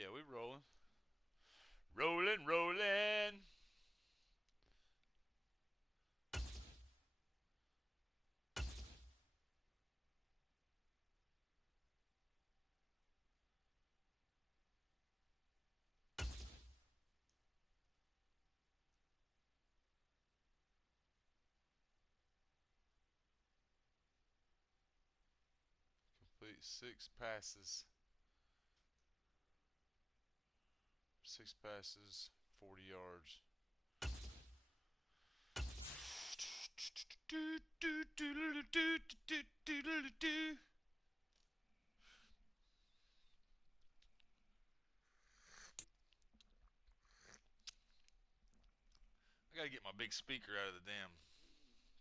Yeah, we rolling. Rolling, rolling. Complete 6 passes. 6 passes, 40 yards. I gotta get my big speaker out of the damn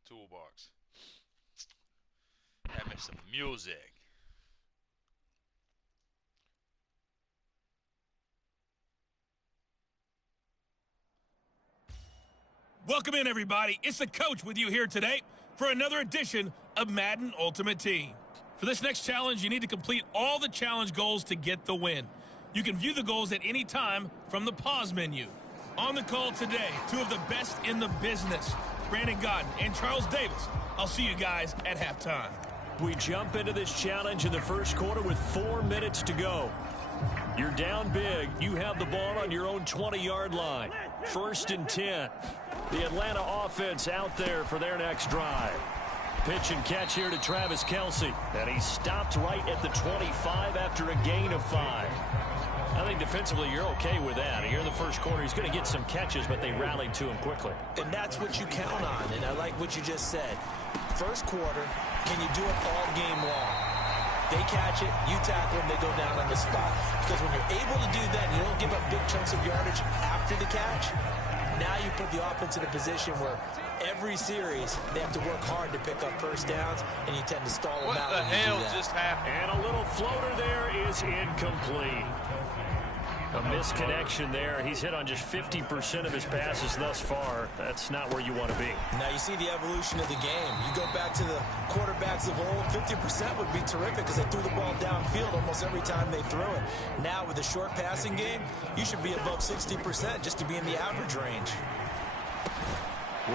toolbox. Have me some music. Welcome in, everybody. It's the coach with you here today for another edition of Madden Ultimate Team. For this next challenge, you need to complete all the challenge goals to get the win. You can view the goals at any time from the pause menu. On the call today, two of the best in the business, Brandon Godden and Charles Davis. I'll see you guys at halftime. We jump into this challenge in the first quarter with 4 minutes to go. You're down big. You have the ball on your own 20-yard line. 1st and 10. The Atlanta offense out there for their next drive. Pitch and catch here to Travis Kelce. And he stopped right at the 25 after a gain of 5. I think defensively you're okay with that. Here in the first quarter, he's going to get some catches, but they rallied to him quickly. And that's what you count on, and I like what you just said. First quarter, can you do it all game long? They catch it, you tackle them, they go down on the spot. Because when you're able to do that, you don't give up big chunks of yardage after the catch. Now you put the offense in a position where every series they have to work hard to pick up first downs, and you tend to stall them out. What the hell just happened? And a little floater there is incomplete. A misconnection there. He's hit on just 50% of his passes thus far. That's not where you want to be. Now you see the evolution of the game. You go back to the quarterbacks of old, 50% would be terrific because they threw the ball downfield almost every time they threw it. Now with the short passing game, you should be above 60% just to be in the average range.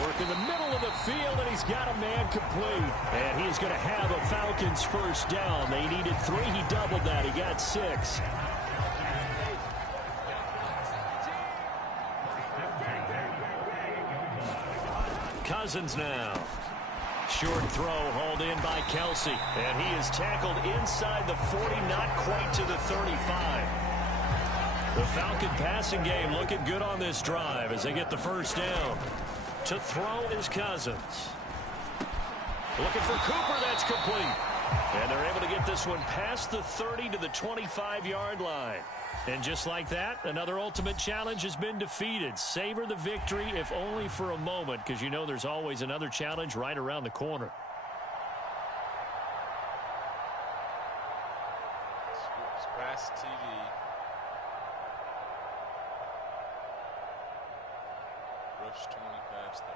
Work in the middle of the field, and he's got a man complete. And he's going to have a Falcons first down. They needed 3. He doubled that. He got 6. Cousins now. Short throw hauled in by Kelce. And he is tackled inside the 40, not quite to the 35. The Falcon passing game looking good on this drive as they get the first down. To throw is Cousins. Looking for Cooper, that's complete. And they're able to get this one past the 30 to the 25-yard line. And just like that, another ultimate challenge has been defeated. Savor the victory, if only for a moment, because you know there's always another challenge right around the corner. It's past TV. Rush 20 past 30.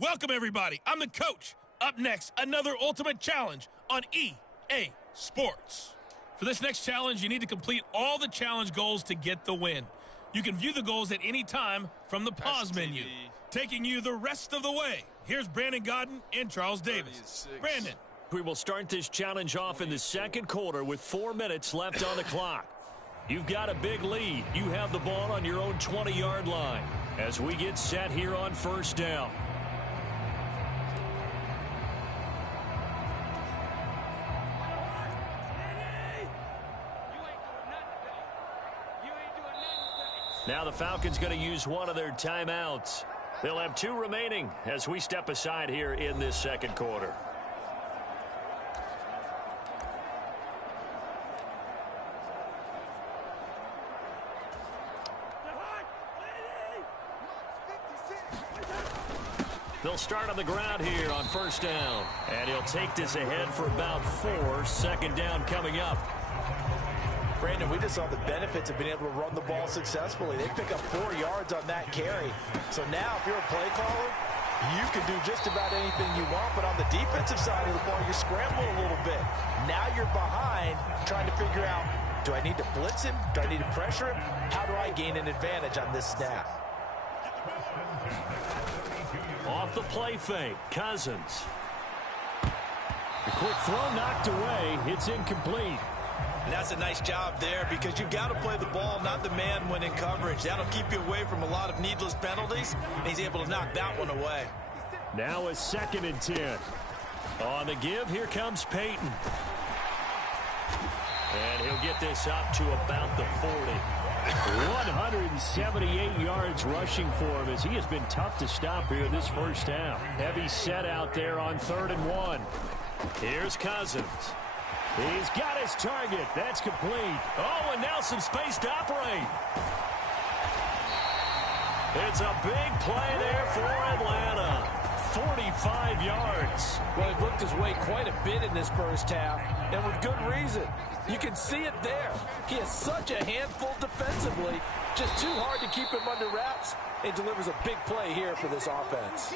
Welcome, everybody. I'm the coach. Up next, another ultimate challenge on EA Sports. For this next challenge, you need to complete all the challenge goals to get the win. You can view the goals at any time from the pause menu. Taking you the rest of the way, here's Brandon Godden and Charles Davis. Brandon. We will start this challenge off in the second quarter with 4 minutes left on the clock. You've got a big lead. You have the ball on your own 20-yard line as we get set here on first down. Now the Falcons going to use one of their timeouts. They'll have 2 remaining as we step aside here in this second quarter. They'll start on the ground here on first down. And he'll take this ahead for about 4. Second down coming up. Brandon, we just saw the benefits of being able to run the ball successfully. They pick up 4 yards on that carry. So now if you're a play caller, you can do just about anything you want. But on the defensive side of the ball, you scramble a little bit. Now you're behind trying to figure out, do I need to blitz him? Do I need to pressure him? How do I gain an advantage on this snap? Off the play fake, Cousins. The quick throw knocked away. It's incomplete. And that's a nice job there because you've got to play the ball, not the man when in coverage. That'll keep you away from a lot of needless penalties, and he's able to knock that one away. Now a 2nd and 10. On the give, here comes Peyton. And he'll get this up to about the 40. 178 yards rushing for him as he has been tough to stop here this first half. Heavy set out there on 3rd and 1. Here's Cousins. He's got his target. That's complete. Oh, and now some space to operate. It's a big play there for Atlanta. 45 yards. Well, he looked his way quite a bit in this first half, and with good reason. You can see it there. He has such a handful defensively. Just too hard to keep him under wraps. It delivers a big play here for this offense.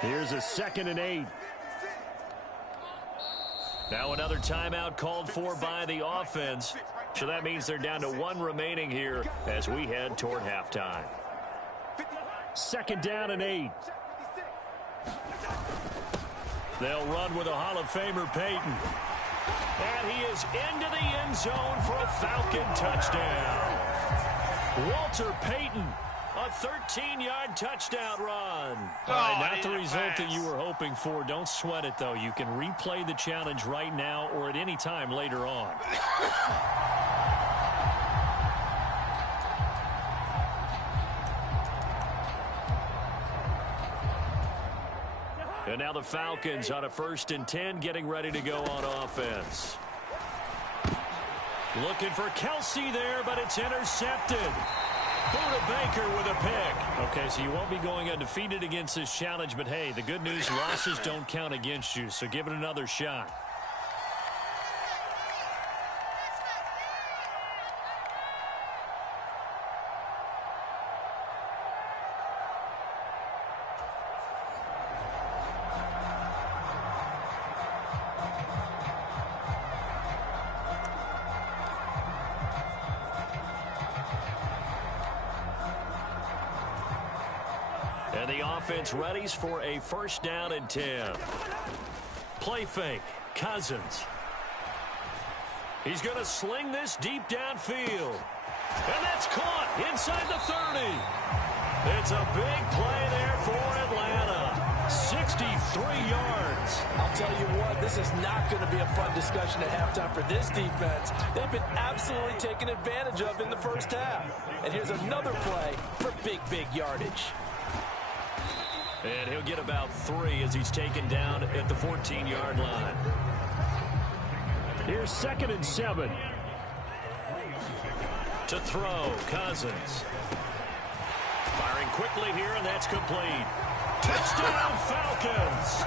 Here's a 2nd and 8. Now another timeout called for by the offense. So that means they're down to 1 remaining here as we head toward halftime. 2nd down and 8. They'll run with a Hall of Famer, Peyton. And he is into the end zone for a Falcon touchdown. Walter Payton, a 13-yard touchdown run. All right, not the result that you were hoping for. Don't sweat it, though. You can replay the challenge right now or at any time later on. And now the Falcons on a 1st and 10 getting ready to go on offense. Looking for Kelsey there, but it's intercepted. Buda Baker with a pick. Okay, so you won't be going undefeated against this challenge, but hey, the good news, losses don't count against you, so give it another shot. And the offense readies for a 1st down and 10. Play fake, Cousins. He's going to sling this deep downfield. And that's caught inside the 30. It's a big play there for Atlanta. 63 yards. I'll tell you what, this is not going to be a fun discussion at halftime for this defense. They've been absolutely taken advantage of in the first half. And here's another play for big yardage. And he'll get about 3 as he's taken down at the 14-yard line. Here's 2nd and 7. To throw, Cousins. Firing quickly here, and that's complete. Touchdown, Falcons!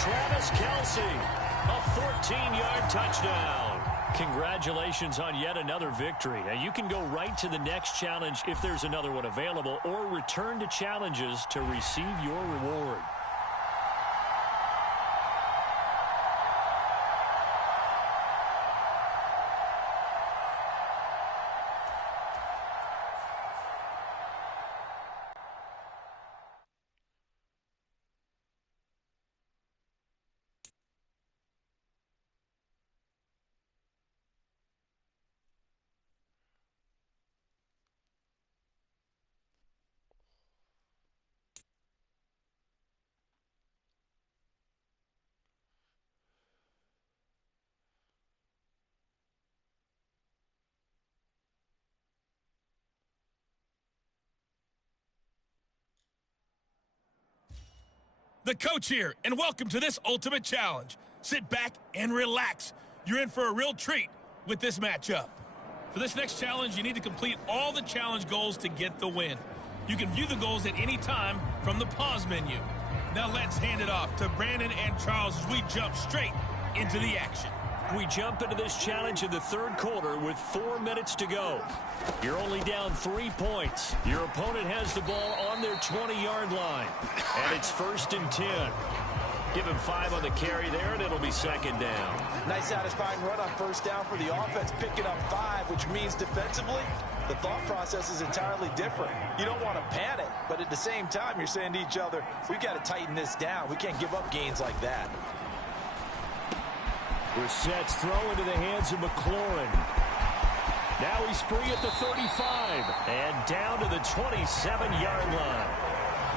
Travis Kelsey, a 14-yard touchdown. Congratulations on yet another victory. Now, you can go right to the next challenge if there's another one available, or return to challenges to receive your reward. The coach here, and welcome to this ultimate challenge. Sit back and relax. You're in for a real treat with this matchup. For this next challenge, you need to complete all the challenge goals to get the win. You can view the goals at any time from the pause menu. Now let's hand it off to Brandon and Charles as we jump straight into the action. We jump into this challenge in the third quarter with 4 minutes to go. You're only down 3 points. Your opponent has the ball on their 20-yard line, and it's 1st and 10. Give him 5 on the carry there, and it'll be 2nd down. Nice satisfying run on 1st down for the offense, picking up 5, which means defensively, the thought process is entirely different. You don't want to panic, but at the same time, you're saying to each other, we've got to tighten this down. We can't give up gains like that. Brissett's throw into the hands of McLaurin. Now he's free at the 35 and down to the 27-yard line.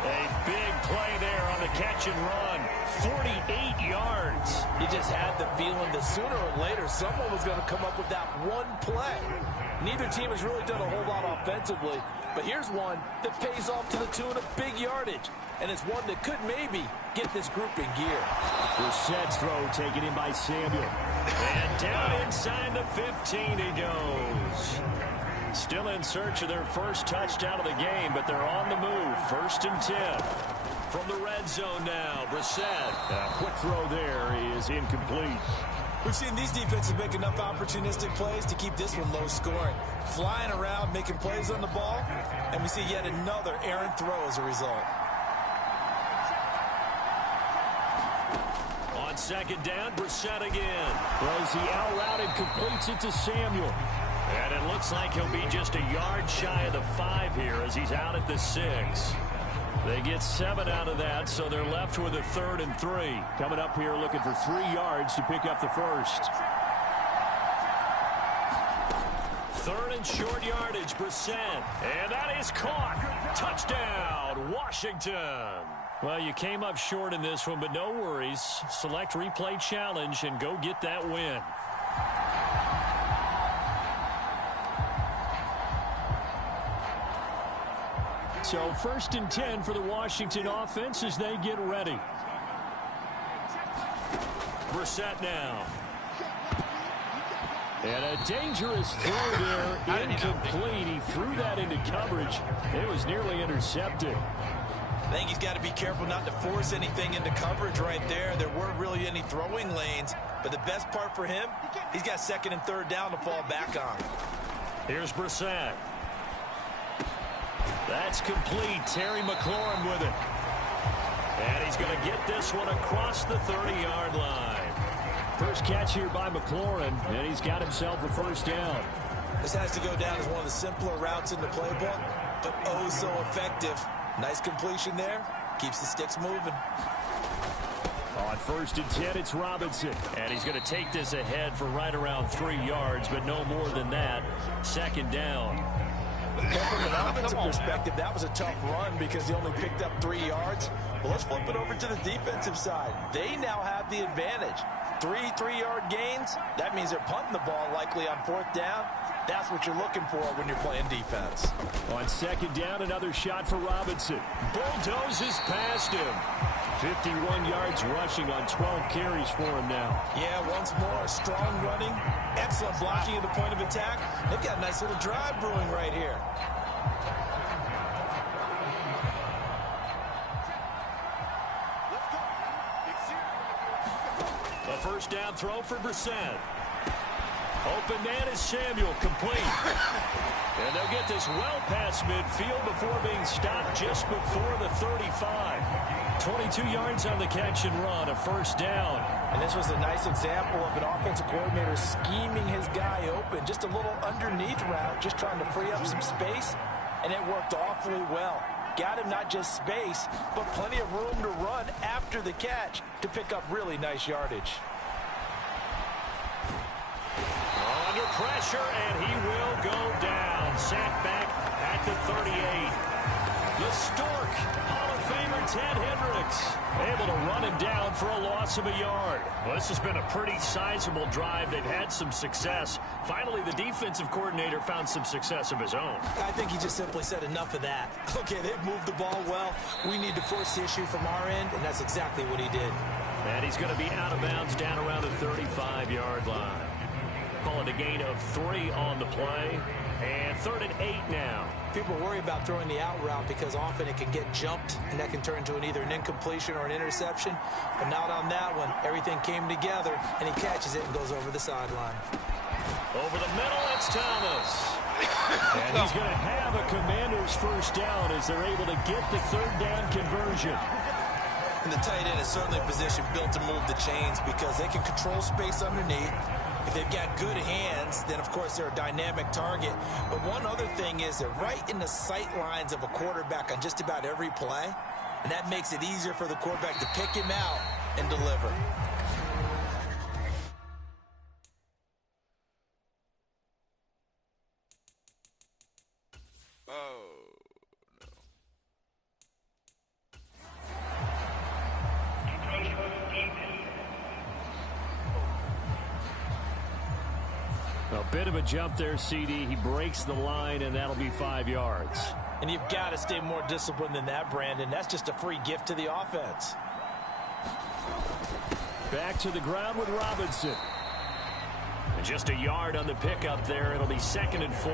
A big play there on the catch and run. 48 yards. You just had the feeling that sooner or later someone was going to come up with that one play. Neither team has really done a whole lot offensively, but here's one that pays off to the tune of big yardage, and it's one that could maybe get this group in gear. Brissett's throw taken in by Samuel. And down inside the 15 he goes. Still in search of their first touchdown of the game, but they're on the move. 1st and 10. From the red zone now, Brissett. A quick throw there is incomplete. We've seen these defenses make enough opportunistic plays to keep this one low scoring. Flying around, making plays on the ball, and we see yet another errant throw as a result. On 2nd down, Brissett again. Throws the out route and completes it to Samuel. And it looks like he'll be just a yard shy of the 5 here as he's out at the 6. They get 7 out of that, so they're left with a 3rd and 3. Coming up here looking for 3 yards to pick up the first. 3rd and short yardage, Brissett. And that is caught. Touchdown, Washington. Well, you came up short in this one, but no worries. Select replay challenge and go get that win. So 1st and 10 for the Washington offense as they get ready. Brissett now. And a dangerous throw there, incomplete. He threw that into coverage. It was nearly intercepted. I think he's got to be careful not to force anything into coverage right there. There weren't really any throwing lanes, but the best part for him, he's got 2nd and 3rd down to fall back on. Here's Brissett. That's complete. Terry McLaurin with it. And he's going to get this one across the 30-yard line. First catch here by McLaurin, and he's got himself a 1st down. This has to go down as one of the simpler routes in the playbook, but oh so effective. Nice completion there. Keeps the sticks moving. On 1st and 10, it's Robinson. And he's going to take this ahead for right around 3 yards, but no more than that. 2nd down. But from an offensive perspective, that was a tough run because he only picked up 3 yards. Well, let's flip it over to the defensive side. They now have the advantage. 3 3-yard gains. That means they're punting the ball likely on 4th down. That's what you're looking for when you're playing defense. On 2nd down, another shot for Robinson. Bulldozes past him. 51 yards rushing on 12 carries for him now. Yeah, once more, strong running, excellent blocking at the point of attack. They've got a nice little drive brewing right here. A 1st down throw for Brissett. Open man is Samuel, complete. And they'll get this well past midfield before being stopped just before the 35. 22 yards on the catch and run, a 1st down. And this was a nice example of an offensive coordinator scheming his guy open. Just a little underneath route, just trying to free up some space, and it worked awfully well. Got him not just space, but plenty of room to run after the catch to pick up really nice yardage. Under pressure, and he will go down. Sacked back at the 38. The Stork, Hall of Famer Ted Hendricks, able to run him down for a loss of a yard. Well, this has been a pretty sizable drive. They've had some success. Finally, the defensive coordinator found some success of his own. I think he just simply said enough of that. Okay, they've moved the ball well. We need to force the issue from our end, and that's exactly what he did. And he's going to be out of bounds down around the 35-yard line. Call it a gain of 3 on the play. And 3rd and 8 now. People worry about throwing the out route because often it can get jumped, and that can turn into either an incompletion or an interception. But not on that one. Everything came together, and he catches it and goes over the sideline. Over the middle, it's Thomas. And he's going to have a Commander's first down as they're able to get the 3rd down conversion. And the tight end is certainly a position built to move the chains because they can control space underneath. If they've got good hands, then, of course, they're a dynamic target. But one other thing is they're right in the sight lines of a quarterback on just about every play, and that makes it easier for the quarterback to pick him out and deliver. A bit of a jump there, CD. He breaks the line, and that'll be 5 yards. And you've got to stay more disciplined than that, Brandon. That's just a free gift to the offense. Back to the ground with Robinson. And just a yard on the pickup there. It'll be 2nd and 4.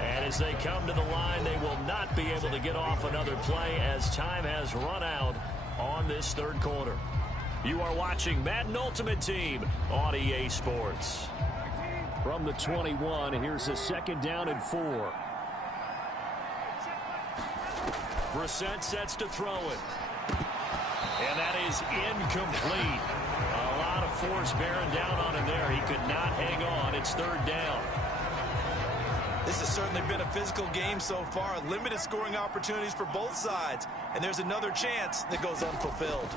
And as they come to the line, they will not be able to get off another play as time has run out on this 3rd quarter. You are watching Madden Ultimate Team on EA Sports. From the 21, here's a 2nd down and 4. Brissett sets to throw it. And that is incomplete. A lot of force bearing down on him there. He could not hang on. It's 3rd down. This has certainly been a physical game so far. Limited scoring opportunities for both sides. And there's another chance that goes unfulfilled.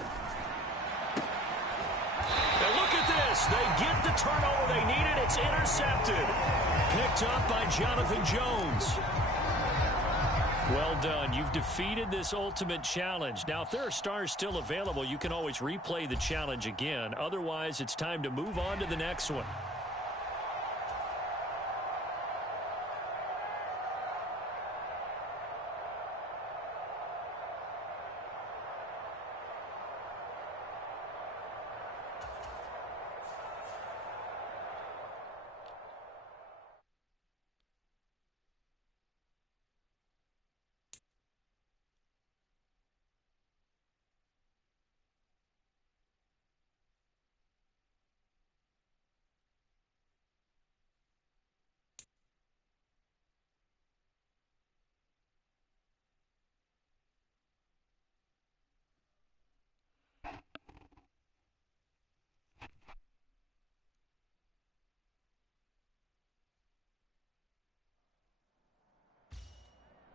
And look at this. They get the turnover they needed. It's intercepted. Picked up by Jonathan Jones. Well done. You've defeated this ultimate challenge. Now, if there are stars still available, you can always replay the challenge again. Otherwise, it's time to move on to the next one.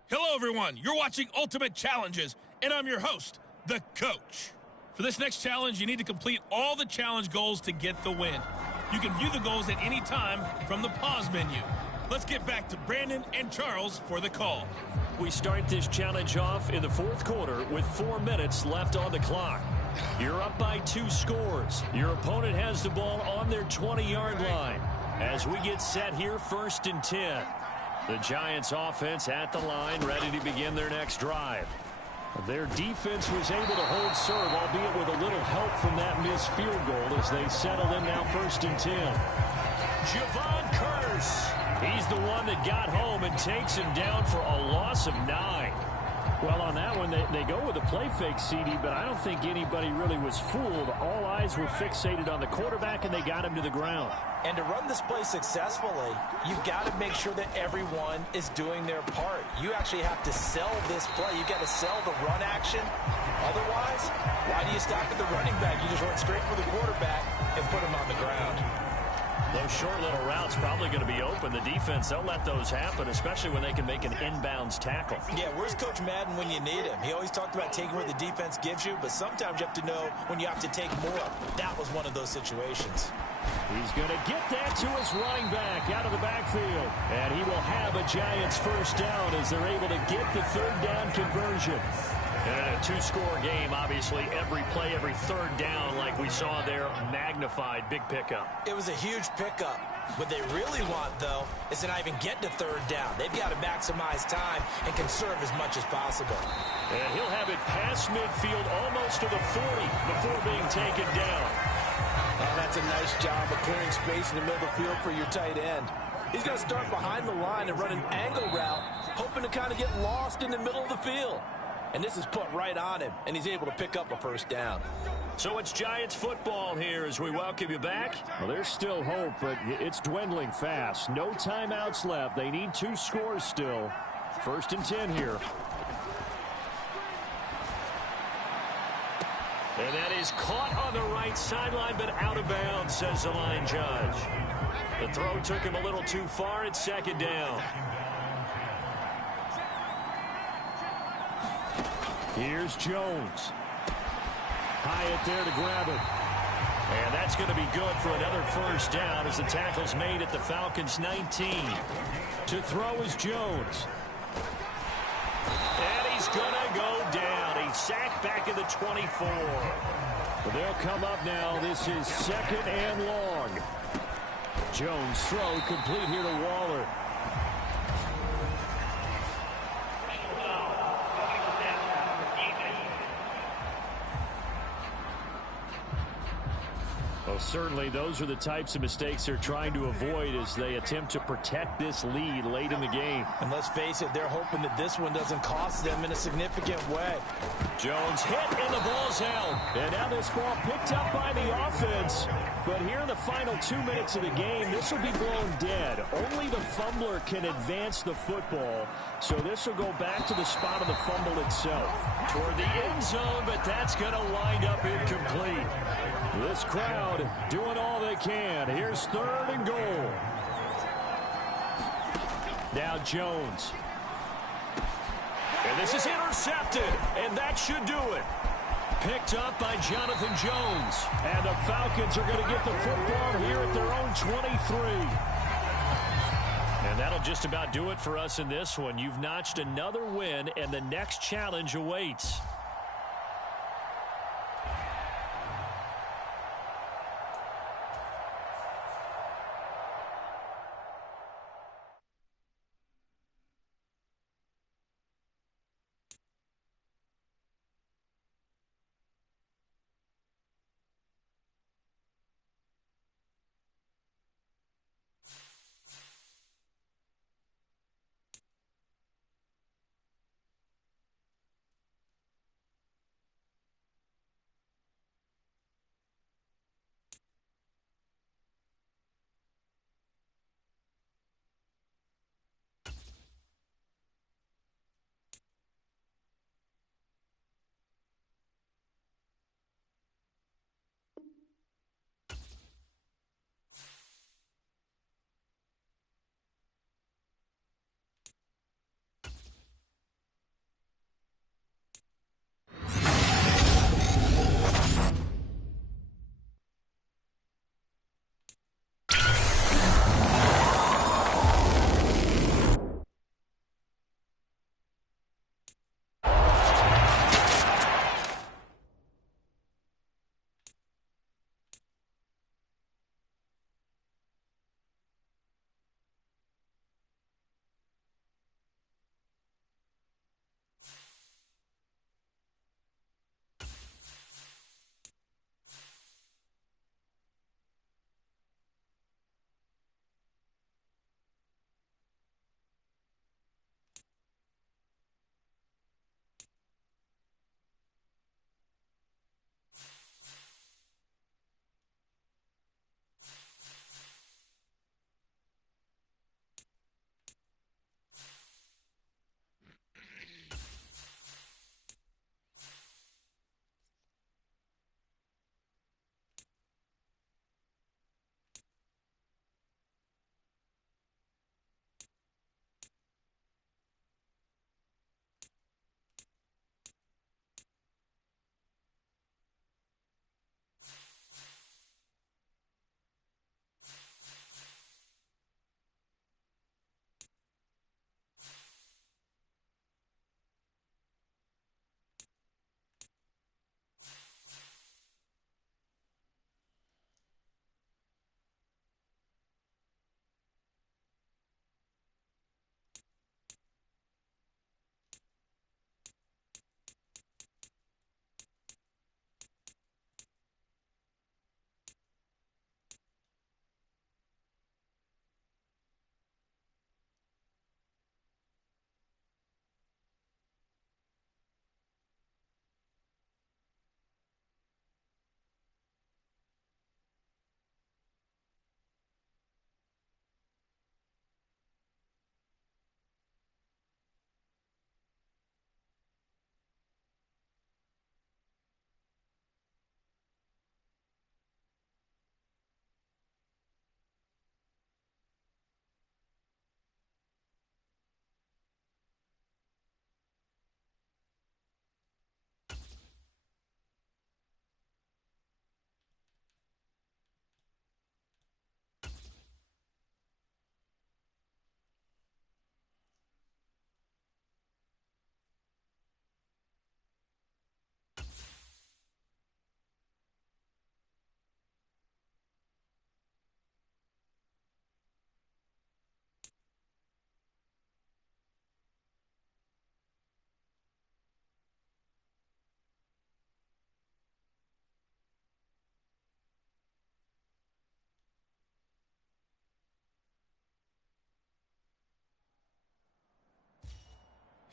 Hello, everyone. You're watching Ultimate Challenges, and I'm your host, the Coach. For this next challenge, you need to complete all the challenge goals to get the win. You can view the goals at any time from the pause menu. Let's get back to Brandon and Charles for the call. We start this challenge off in the 4th quarter with 4 minutes left on the clock. You're up by 2 scores. Your opponent has the ball on their 20-yard line. As we get set here, 1st and 10. The Giants offense at the line, ready to begin their next drive. Their defense was able to hold serve, albeit with a little help from that missed field goal as they settle in now 1st and 10. Javon Curse. He's the one that got home and takes him down for a loss of 9. Well, on that one, they go with a play fake, CD, but I don't think anybody really was fooled. All eyes were fixated on the quarterback, and they got him to the ground. And to run this play successfully, you've got to make sure that everyone is doing their part. You actually have to sell this play. You've got to sell the run action. Otherwise, why do you stop at the running back? You just run straight for the quarterback and put him on the ground. Those short little routes probably going to be open. The defense, they'll let those happen, especially when they can make an inbounds tackle. Yeah, where's Coach Madden when you need him? He always talked about taking what the defense gives you, but sometimes you have to know when you have to take more. That was one of those situations. He's going to get that to his running back out of the backfield. And he will have a Giants first down as they're able to get the third down conversion. And a two-score game, obviously, every play, every third down, like we saw there, magnified, big pickup. It was a huge pickup. What they really want, though, is to not even get to third down. They've got to maximize time and conserve as much as possible. And he'll have it past midfield, almost to the 40, before being taken down. Oh, that's a nice job of clearing space in the middle of the field for your tight end. He's going to start behind the line and run an angle route, hoping to kind of get lost in the middle of the field. And this is put right on him, and he's able to pick up a first down. So it's Giants football here as we welcome you back. Well, there's still hope, but it's dwindling fast. No timeouts left. They need 2 scores still. 1st and 10 here. And that is caught on the right sideline, but out of bounds, says the line judge. The throw took him a little too far. It's 2nd down. Here's Jones. Hyatt there to grab it. And that's going to be good for another first down as the tackle's made at the Falcons' 19. To throw is Jones. And he's going to go down. He's sacked back in the 24. Well, they'll come up now. This is 2nd and long. Jones' throw complete here to Waller. Well, certainly those are the types of mistakes they're trying to avoid as they attempt to protect this lead late in the game. And let's face it, they're hoping that this one doesn't cost them in a significant way. Jones hit and the ball's out. And now this ball picked up by the offense. But here in the final 2 minutes of the game, this will be blown dead. Only the fumbler can advance the football. So this will go back to the spot of the fumble itself. Toward the end zone, but that's going to wind up incomplete. This crowd doing all they can. Here's 3rd and goal. Now Jones. And this is intercepted, and that should do it. Picked up by Jonathan Jones. And the Falcons are going to get the football here at their own 23. And that'll just about do it for us in this one. You've notched another win, and the next challenge awaits.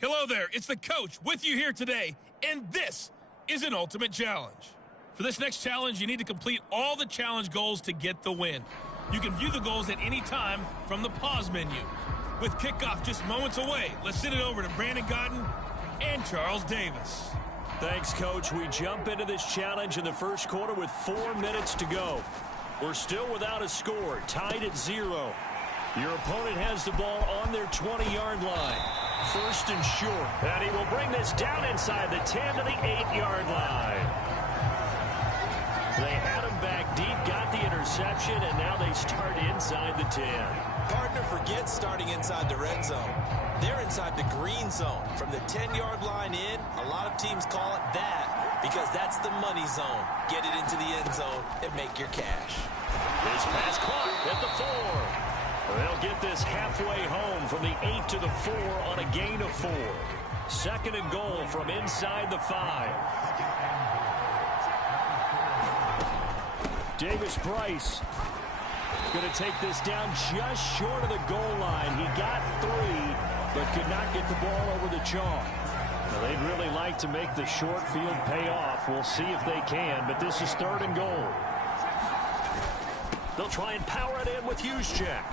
Hello there, it's the coach with you here today, and this is an ultimate challenge. For this next challenge, you need to complete all the challenge goals to get the win. You can view the goals at any time from the pause menu. With kickoff just moments away, let's send it over to Brandon Godden and Charles Davis. Thanks, Coach. We jump into this challenge in the first quarter with 4 minutes to go. We're still without a score, tied at 0. Your opponent has the ball on their 20-yard line. First and short. And he will bring this down inside the 10 to the 8-yard line. They had him back deep, got the interception, and now they start inside the 10. Partner forgets starting inside the red zone. They're inside the green zone. From the 10-yard line in, a lot of teams call it that because that's the money zone. Get it into the end zone and make your cash. This pass caught at the 4. They'll get this halfway home from the 8 to the 4 on a gain of 4. Second and goal from inside the 5. Davis Price going to take this down just short of the goal line. He got 3, but could not get the ball over the chalk. Now, they'd really like to make the short field pay off. We'll see if they can, but this is third and goal. They'll try and power it in with Juszczyk.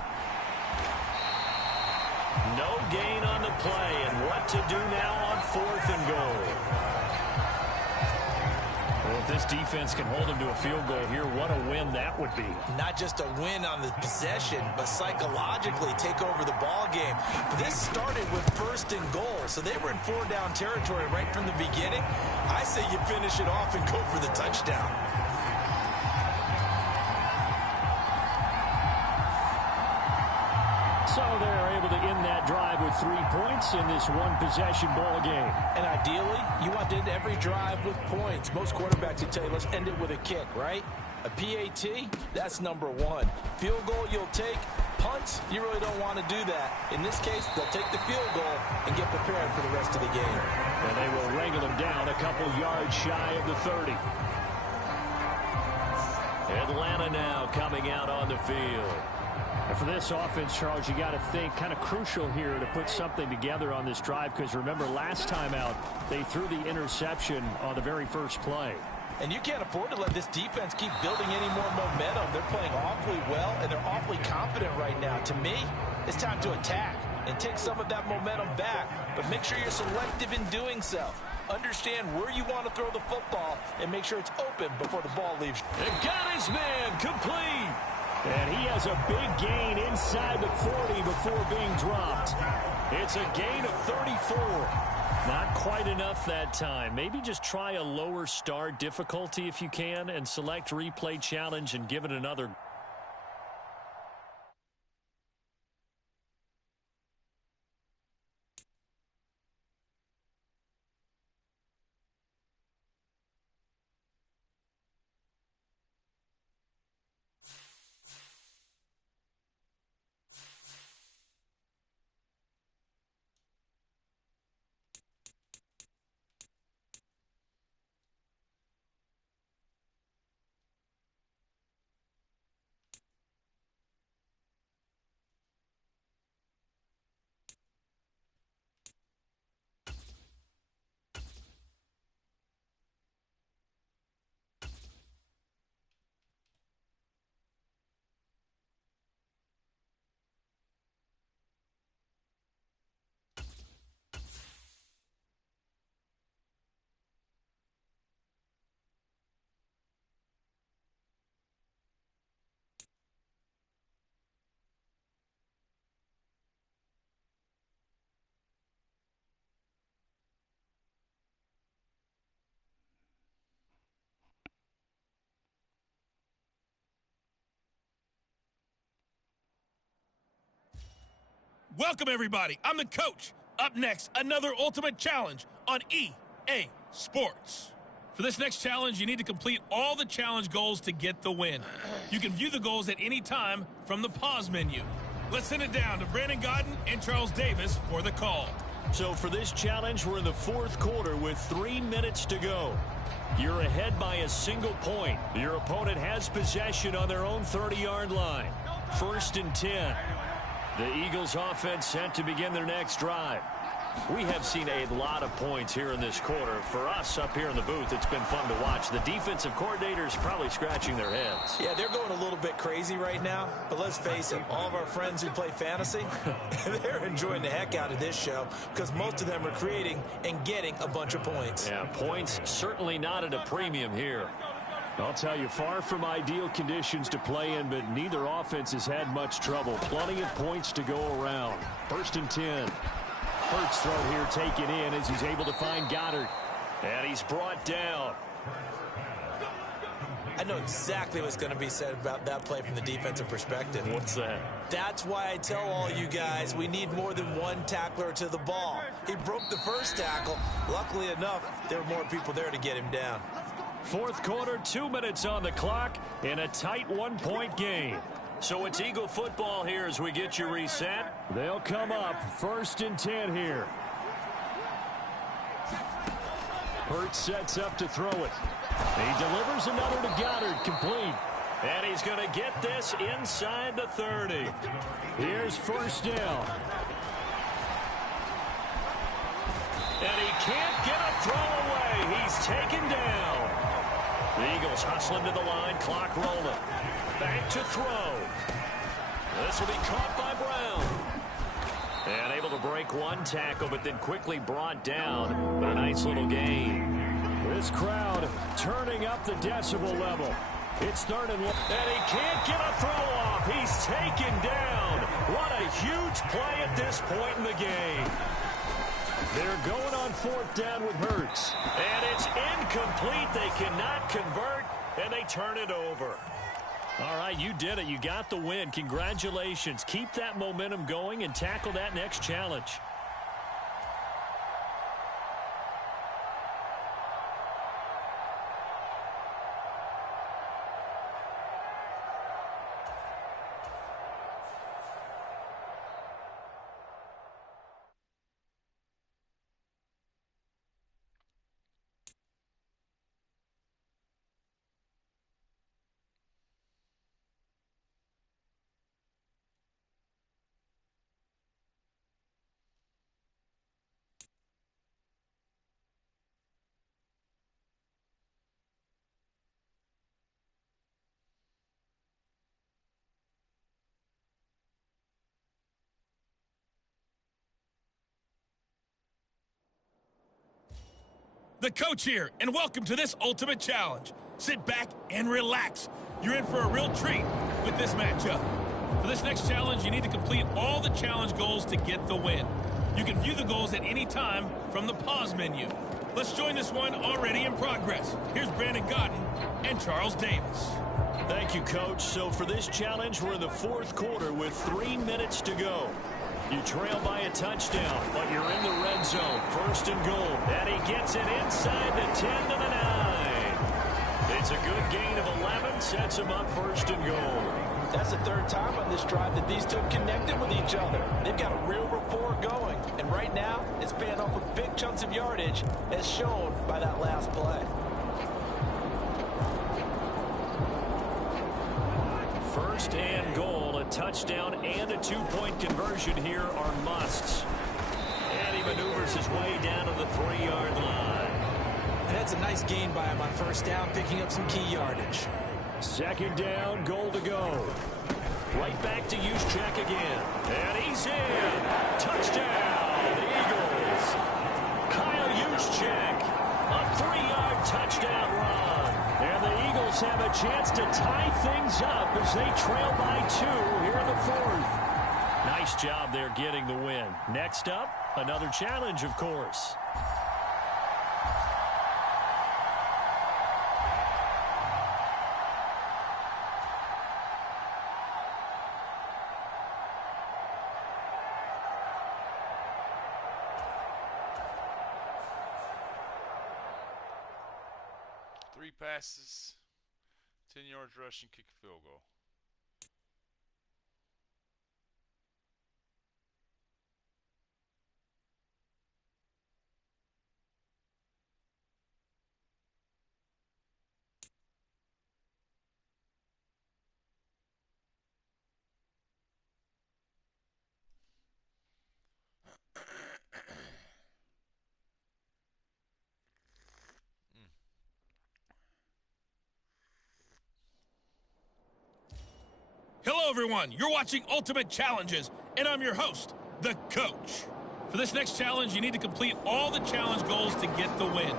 No gain on the play, and what to do now on 4th and goal. Well, if this defense can hold them to a field goal here, what a win that would be. Not just a win on the possession, but psychologically take over the ball game. This started with 1st and goal, so they were in 4-down territory right from the beginning. I say you finish it off and go for the touchdown. So they're able to end that drive with 3 points in this one-possession ball game. And ideally, you want to end every drive with points. Most quarterbacks would tell you, let's end it with a kick, right? A PAT, that's number 1. Field goal you'll take. Punts, you really don't want to do that. In this case, they'll take the field goal and get prepared for the rest of the game. And they will wrangle him down a couple yards shy of the 30. Atlanta now coming out on the field. And for this offense, Charles, you got to think kind of crucial here to put something together on this drive, because remember last time out they threw the interception on the very first play. And you can't afford to let this defense keep building any more momentum. They're playing awfully well, and they're awfully confident right now. To me, it's time to attack and take some of that momentum back, but make sure you're selective in doing so. Understand where you want to throw the football and make sure it's open before the ball leaves. And got his man complete. And he has a big gain inside the 40 before being dropped. It's a gain of 34. Not quite enough that time. Maybe just try a lower start difficulty if you can and select replay challenge and give it another. Welcome, everybody. I'm the coach. Up next, another ultimate challenge on EA Sports. For this next challenge, you need to complete all the challenge goals to get the win. You can view the goals at any time from the pause menu. Let's send it down to Brandon Godden and Charles Davis for the call. So for this challenge, we're in the 4th quarter with 3 minutes to go. You're ahead by a single point. Your opponent has possession on their own 30-yard line. 1st and 10. The Eagles offense set to begin their next drive. We have seen a lot of points here in this quarter. For us up here in the booth, it's been fun to watch. The defensive coordinators probably scratching their heads. Yeah, they're going a little bit crazy right now. But let's face it, all of our friends who play fantasy, they're enjoying the heck out of this show because most of them are creating and getting a bunch of points. Yeah, points certainly not at a premium here. I'll tell you, far from ideal conditions to play in, but neither offense has had much trouble. Plenty of points to go around. 1st and 10. Hurts throw here taken in as he's able to find Goddard. And he's brought down. I know exactly what's going to be said about that play from the defensive perspective. What's that? That's why I tell all you guys we need more than one tackler to the ball. He broke the first tackle. Luckily enough, there were more people there to get him down. 4th quarter, 2 minutes on the clock in a tight 1-point game. So it's Eagle football here as we get you reset. They'll come up 1st and 10 here. Hurts sets up to throw it. He delivers another to Goddard, complete. And he's going to get this inside the 30. Here's 1st down. And he can't get a throw away. He's taken down. The Eagles hustling to the line, clock rolling. Back to throw. This will be caught by Brown. And able to break one tackle, but then quickly brought down. But a nice little gain. This crowd turning up the decibel level. It's 3rd and 1. And he can't get a throw off. He's taken down. What a huge play at this point in the game. They're going on 4th down with Hurts. And it's incomplete. They cannot convert, and they turn it over. All right, you did it. You got the win. Congratulations. Keep that momentum going and tackle that next challenge. The coach here, and welcome to this ultimate challenge. Sit back and relax. You're in for a real treat with this matchup. For this next challenge, you need to complete all the challenge goals to get the win. You can view the goals at any time from the pause menu. Let's join this one already in progress. Here's Brandon Godden and Charles Davis. Thank you, Coach. So for this challenge, we're in the 4th quarter with 3 minutes to go. You trail by a touchdown, but you're in the red zone. 1st and goal. And he gets it inside the 10 to the 9. It's a good gain of 11, sets him up 1st and goal. That's the 3rd time on this drive that these two have connected with each other. They've got a real rapport going. And right now, it's paying off with big chunks of yardage, as shown by that last play. 1st and goal. A touchdown and a 2-point conversion here are musts. And he maneuvers his way down to the 3-yard line. And that's a nice gain by him on 1st down, picking up some key yardage. 2nd down, goal to go. Right back to Juszczyk again. And he's in. Touchdown, Eagles. Kyle Juszczyk, a 3-yard touchdown run. And the Eagles have a chance to tie things up as they trail by 2 here in the 4th. Nice job there getting the win. Next up, another challenge, of course. Three passes, 10 yards rushing, kick a field goal. everyone. You're watching Ultimate Challenges, and I'm your host, the Coach. For this next challenge, you need to complete all the challenge goals to get the win.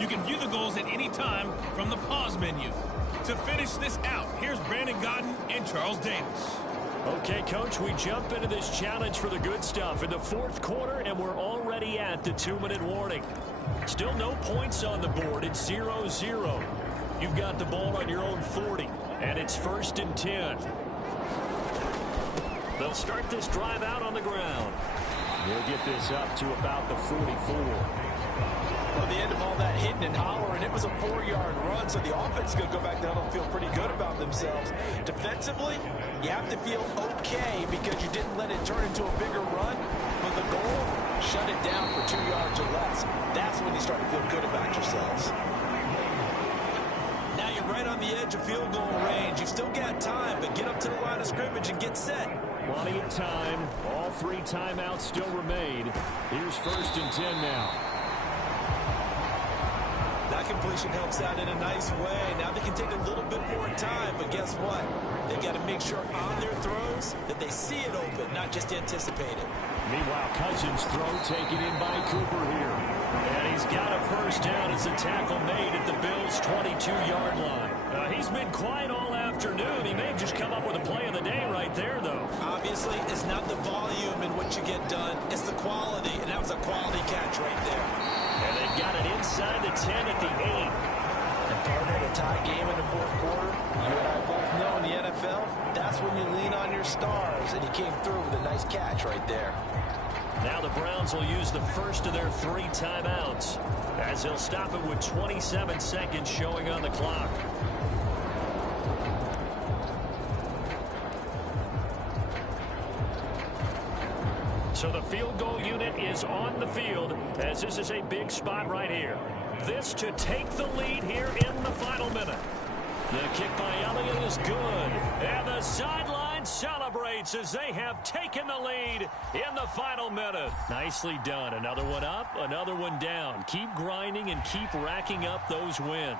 You can view the goals at any time from the pause menu. To finish this out, here's Brandon Godden and Charles Davis. Okay, Coach, we jump into this challenge for the good stuff in the fourth quarter, and we're already at the 2-minute warning. Still no points on the board. It's 0-0. You've got the ball on your own 40, and it's 1st and 10. They'll start this drive out on the ground. We'll get this up to about the 44. Well, the end of all that hitting and hollering, it was a 4-yard run, so the offense is going to go back down and feel pretty good about themselves. Defensively, you have to feel okay because you didn't let it turn into a bigger run, but the goal, shut it down for 2 yards or less. That's when you start to feel good about yourselves. Now you're right on the edge of field goal range. You've still got time, but get up to the line of scrimmage and get set. Plenty of time. All 3 timeouts still remain. Here's 1st and 10 now. That completion helps out in a nice way. Now they can take a little bit more time, but guess what? They got to make sure on their throws that they see it open, not just anticipate it. Meanwhile, Cousins' throw taken in by Cooper here. And he's got a 1st down as the tackle made at the Bills' 22-yard line. He's been quiet all afternoon. He may have just come up with a play of the day right there, though. Obviously, it's not the volume in what you get done. It's the quality, and that was a quality catch right there. And they've got it inside the 10 at the 8. And partner, a tie game in the fourth quarter, you and I both know in the NFL, that's when you lean on your stars, and he came through with a nice catch right there. Now the Browns will use the first of their 3 timeouts as they'll stop it with 27 seconds showing on the clock. So the field goal unit is on the field as this is a big spot right here. This to take the lead here in the final minute. The kick by Elliott is good. And the sideline celebrates as they have taken the lead in the final minute. Nicely done. Another one up, another one down. Keep grinding and keep racking up those wins.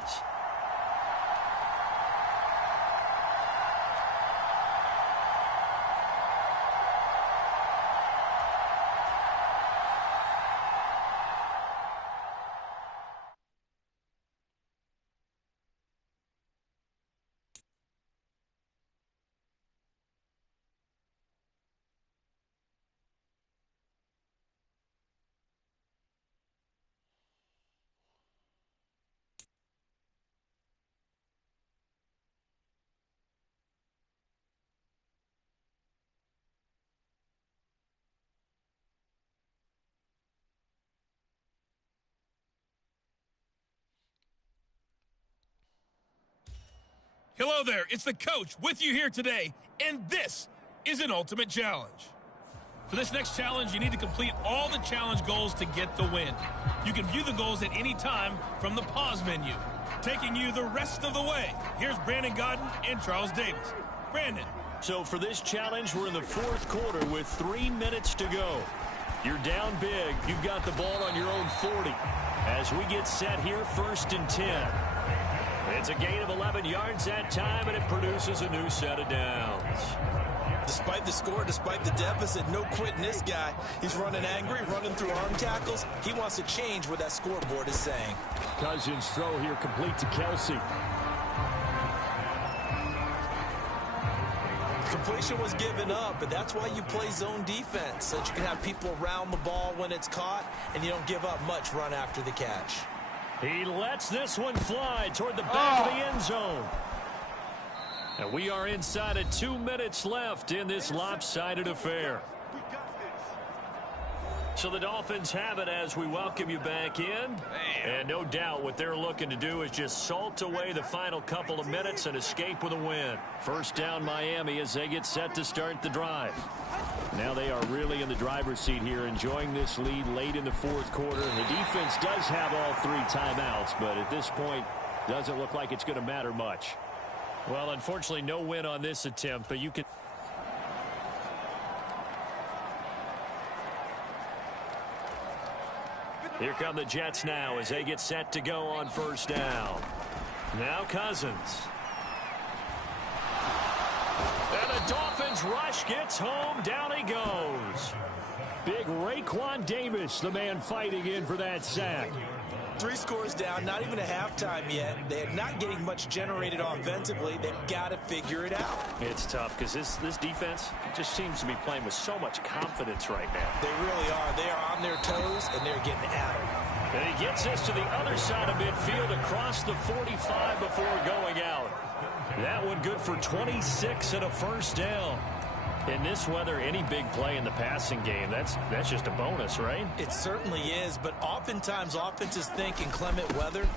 Hello there, it's the Coach with you here today, and this is an Ultimate Challenge. For this next challenge, you need to complete all the challenge goals to get the win. You can view the goals at any time from the pause menu. Taking you the rest of the way, here's Brandon Godden and Charles Davis. Brandon. So for this challenge, we're in the fourth quarter with 3 minutes to go. You're down big. You've got the ball on your own 40. As we get set here, 1st and 10. It's a gain of 11 yards that time, and it produces a new set of downs. Despite the score, despite the deficit, no quitting this guy. He's running angry, running through arm tackles. He wants to change what that scoreboard is saying. Cousins' throw here complete to Kelsey. Completion was given up, but that's why you play zone defense, so that you can have people around the ball when it's caught, and you don't give up much run after the catch. He lets this one fly toward the back of the end zone. And we are inside of 2 minutes left in this lopsided affair. So the Dolphins have it as we welcome you back in. And no doubt what they're looking to do is just salt away the final couple of minutes and escape with a win. 1st down Miami as they get set to start the drive. Now they are really in the driver's seat here, enjoying this lead late in the fourth quarter. And the defense does have all 3 timeouts, but at this point, doesn't look like it's going to matter much. Well, unfortunately, no win on this attempt, but you can... Here come the Jets now as they get set to go on 1st down. Now Cousins. And the Dolphins rush gets home. Down he goes. Big Raekwon Davis, the man fighting in for that sack. 3 scores down, not even a halftime yet. They're not getting much generated offensively. They've got to figure it out. It's tough because this defense just seems to be playing with so much confidence right now. They really are. They are on their toes, and they're getting at them. And he gets us to the other side of midfield across the 45 before going out. That one good for 26 and a first down. In this weather, any big play in the passing game, that's just a bonus, right? It certainly is, but oftentimes offenses think inclement weather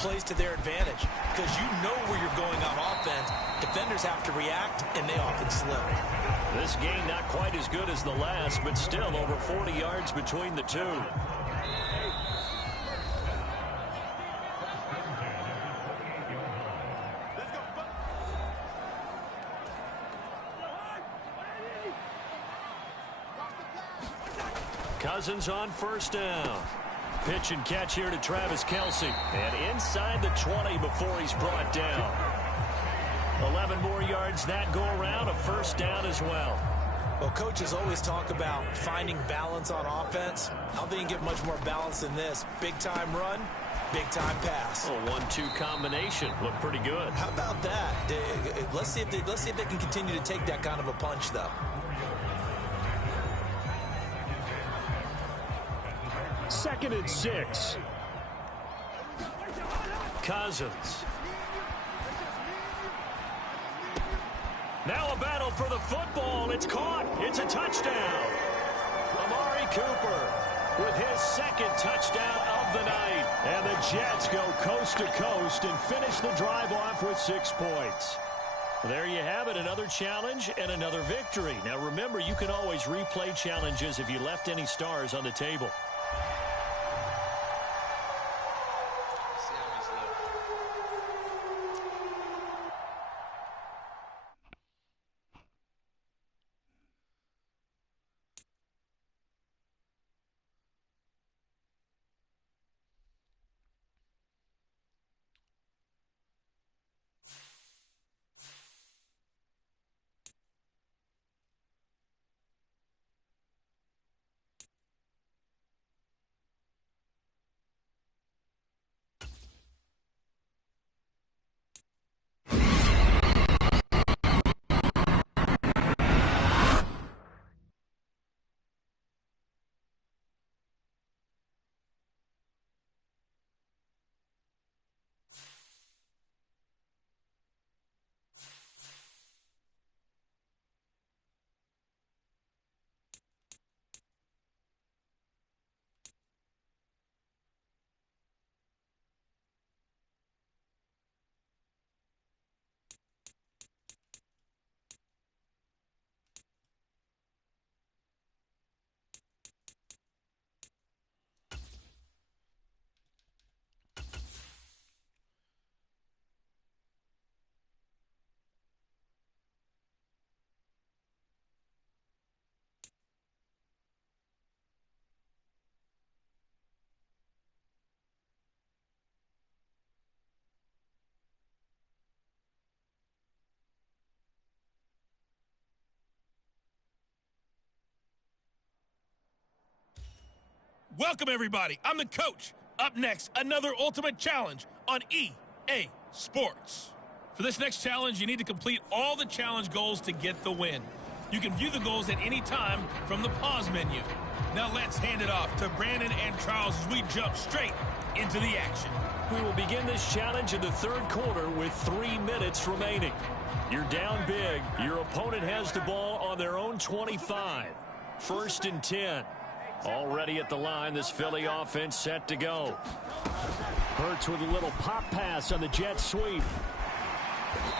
plays to their advantage because you know where you're going on offense. Defenders have to react, and they often slip. This game not quite as good as the last, but still over 40 yards between the two. Cousins on first down. Pitch and catch here to Travis Kelce. And inside the 20 before he's brought down. 11 more yards that go around. A first down as well. Well, coaches always talk about finding balance on offense. I don't think you get much more balance than this. Big-time run, big-time pass. A 1-2 combination. Looked pretty good. How about that? Let's see if they can continue to take that kind of a punch, though. Second and 6. Cousins. Now a battle for the football. It's caught. It's a touchdown. Amari Cooper with his second touchdown of the night. And the Jets go coast to coast and finish the drive off with 6 points. There you have it, another challenge and another victory. Now remember, you can always replay challenges if you left any stars on the table. Welcome, everybody. I'm the coach. Up next, another ultimate challenge on EA Sports. For this next challenge, you need to complete all the challenge goals to get the win. You can view the goals at any time from the pause menu. Now let's hand it off to Brandon and Charles as we jump straight into the action. We will begin this challenge in the third quarter with 3 minutes remaining. You're down big. Your opponent has the ball on their own 25. First and 10. Already at the line, this Philly offense set to go. Hurts with a little pop pass on the jet sweep.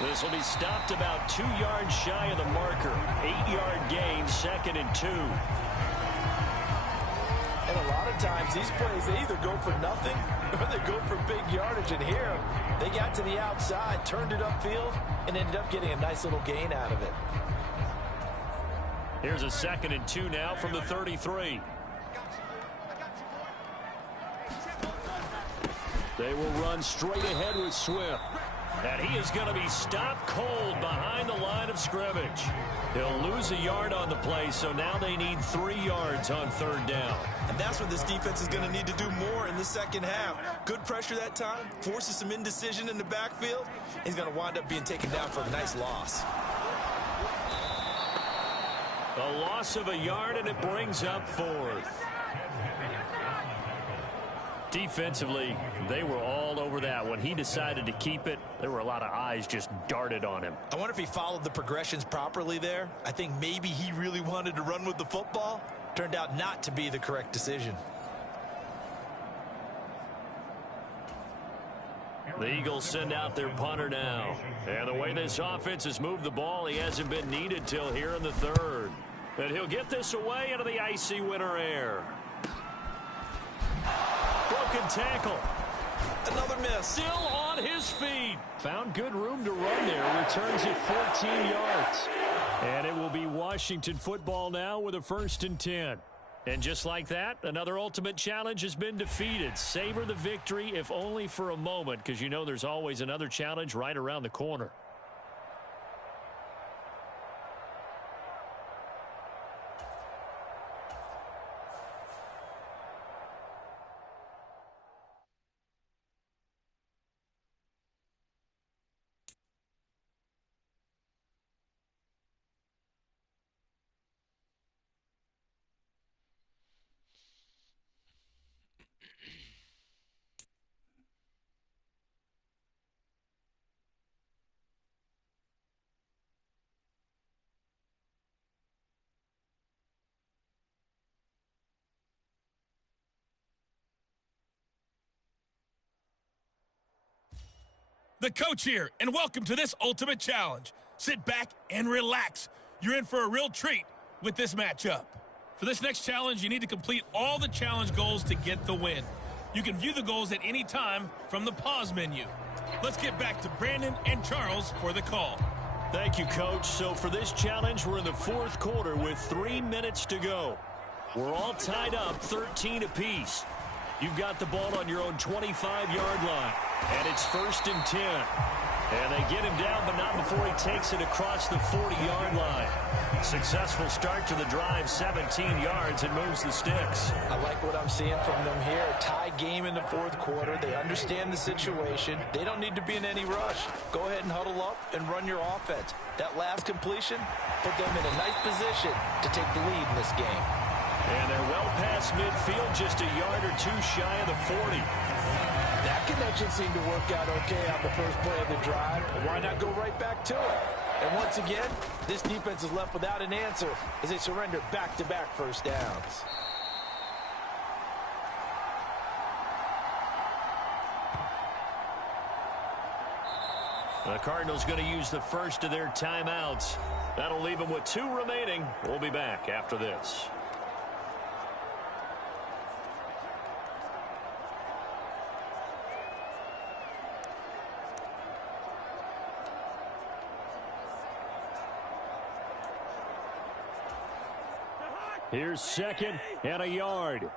This will be stopped about 2 yards shy of the marker. 8-yard gain, second and 2. And a lot of times, these plays, they either go for nothing or they go for big yardage. And here, they got to the outside, turned it upfield, and ended up getting a nice little gain out of it. Here's a second and 2 now from the 33. They will run straight ahead with Swift. And he is going to be stopped cold behind the line of scrimmage. He'll lose a yard on the play, so now they need 3 yards on 3rd down. And that's what this defense is going to need to do more in the second half. Good pressure that time, forces some indecision in the backfield. He's going to wind up being taken down for a nice loss. A loss of a yard, and it brings up 4th. Defensively, they were all over that. When he decided to keep it, there were a lot of eyes just darted on him. I wonder if he followed the progressions properly there. I think maybe he really wanted to run with the football. Turned out not to be the correct decision. The Eagles send out their punter now. And the way this offense has moved the ball, he hasn't been needed till here in the 3rd. And he'll get this away into the icy winter air. Broken tackle. Another miss. Still on his feet. Found good room to run there. Returns it 14 yards. And it will be Washington football now with a 1st and 10. And just like that, another ultimate challenge has been defeated. Savor the victory, if only for a moment, because you know there's always another challenge right around the corner. The coach here, and welcome to this ultimate challenge. Sit back and relax. You're in for a real treat with this matchup. For this next challenge, you need to complete all the challenge goals to get the win. You can view the goals at any time from the pause menu. Let's get back to Brandon and Charles for the call. Thank you, Coach. So for this challenge, we're in the 4th quarter with 3 minutes to go. We're all tied up 13 apiece. You've got the ball on your own 25-yard line, and it's 1st and 10. And they get him down, but not before he takes it across the 40-yard line. Successful start to the drive, 17 yards, and moves the sticks. I like what I'm seeing from them here. A tie game in the 4th quarter. They understand the situation. They don't need to be in any rush. Go ahead and huddle up and run your offense. That last completion put them in a nice position to take the lead in this game. And they're well past midfield, just a yard or 2 shy of the 40. That connection seemed to work out okay on the first play of the drive. Why not go right back to it? And once again, this defense is left without an answer as they surrender back-to-back first downs. The Cardinals going to use the first of their timeouts. That'll leave them with 2 remaining. We'll be back after this. Here's 2nd and a yard.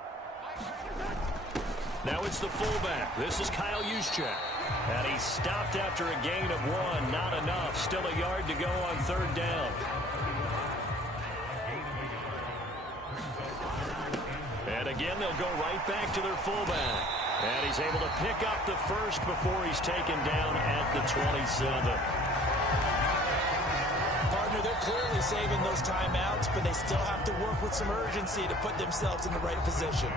Now it's the fullback. This is Kyle Juszczyk. And he stopped after a gain of 1. Not enough. Still a yard to go on 3rd down. And again, they'll go right back to their fullback. And he's able to pick up the first before he's taken down at the 27. They're clearly saving those timeouts, but they still have to work with some urgency to put themselves in the right position.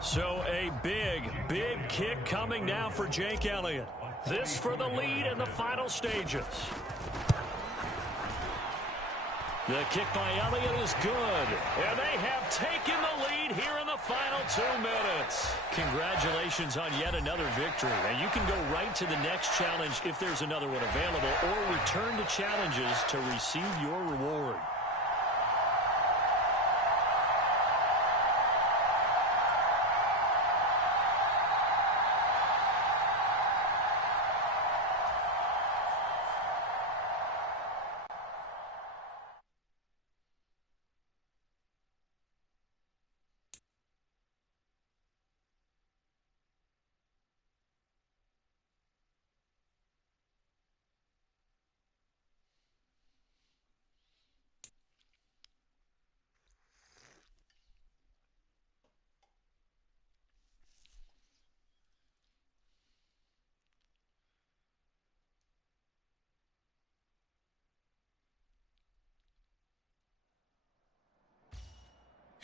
So a big, big kick coming now for Jake Elliott. This for the lead in the final stages. The kick by Elliott is good. And they have taken the lead here in the final 2 minutes. Congratulations on yet another victory. And you can go right to the next challenge if there's another one available, or return to challenges to receive your reward.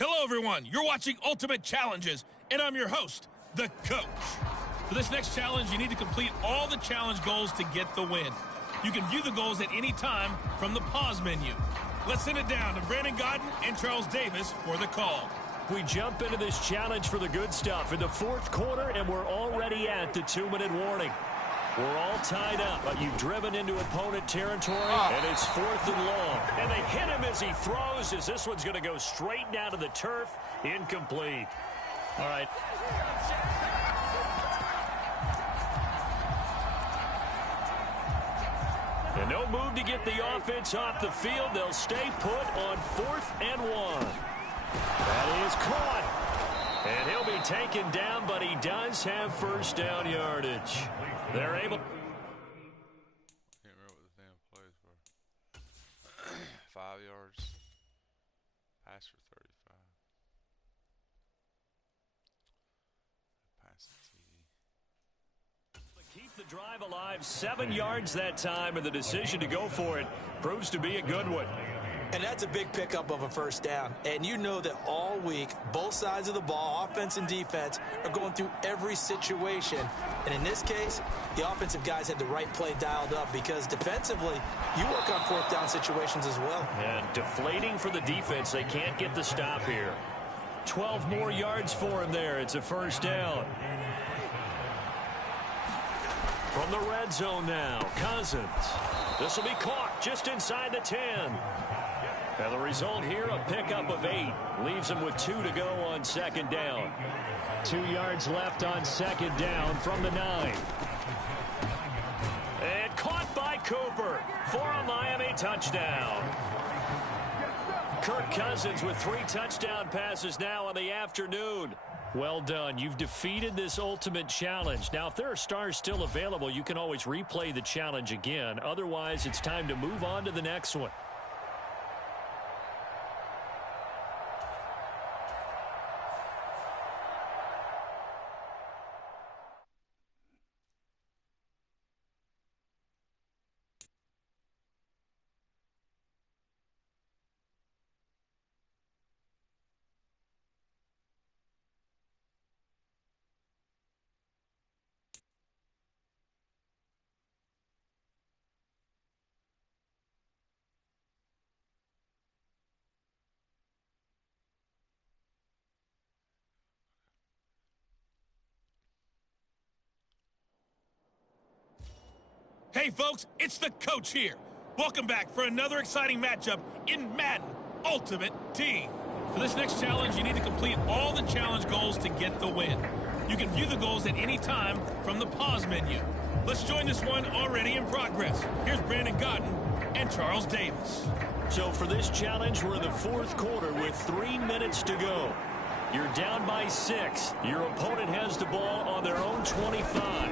Hello, everyone. You're watching Ultimate Challenges, and I'm your host, the Coach. For this next challenge, you need to complete all the challenge goals to get the win. You can view the goals at any time from the pause menu. Let's send it down to Brandon Godden and Charles Davis for the call. We jump into this challenge for the good stuff in the fourth quarter, and we're already at the 2-minute warning. We're all tied up, but you've driven into opponent territory, and it's 4th and long. And they hit him as he throws, as this one's going to go straight down to the turf. Incomplete. All right. And no move to get the offense off the field. They'll stay put on 4th and 1. That is caught. And he'll be taken down, but he does have first down yardage. They're able. Can't remember what the damn plays were. 5 yards. Pass for 35. Pass the TD. Keep the drive alive. 7 yards that time, and the decision to go for it proves to be a good one. And that's a big pickup of a first down. And you know that all week, both sides of the ball, offense and defense, are going through every situation. And in this case, the offensive guys had the right play dialed up because defensively, you work on 4th down situations as well. And deflating for the defense. They can't get the stop here. 12 more yards for him there. It's a first down. From the red zone now, Cousins. This will be caught just inside the 10. And the result here, a pickup of 8. Leaves him with 2 to go on 2nd down. 2 yards left on 2nd down from the 9. And caught by Cooper for a Miami touchdown. Kirk Cousins with 3 touchdown passes now on the afternoon. Well done. You've defeated this ultimate challenge. Now, if there are stars still available, you can always replay the challenge again. Otherwise, it's time to move on to the next one. Hey, folks, it's the Coach here. Welcome back for another exciting matchup in Madden Ultimate Team. For this next challenge, you need to complete all the challenge goals to get the win. You can view the goals at any time from the pause menu. Let's join this one already in progress. Here's Brandon Godden and Charles Davis. So for this challenge, we're in the 4th quarter with 3 minutes to go. You're down by 6. Your opponent has the ball on their own 25.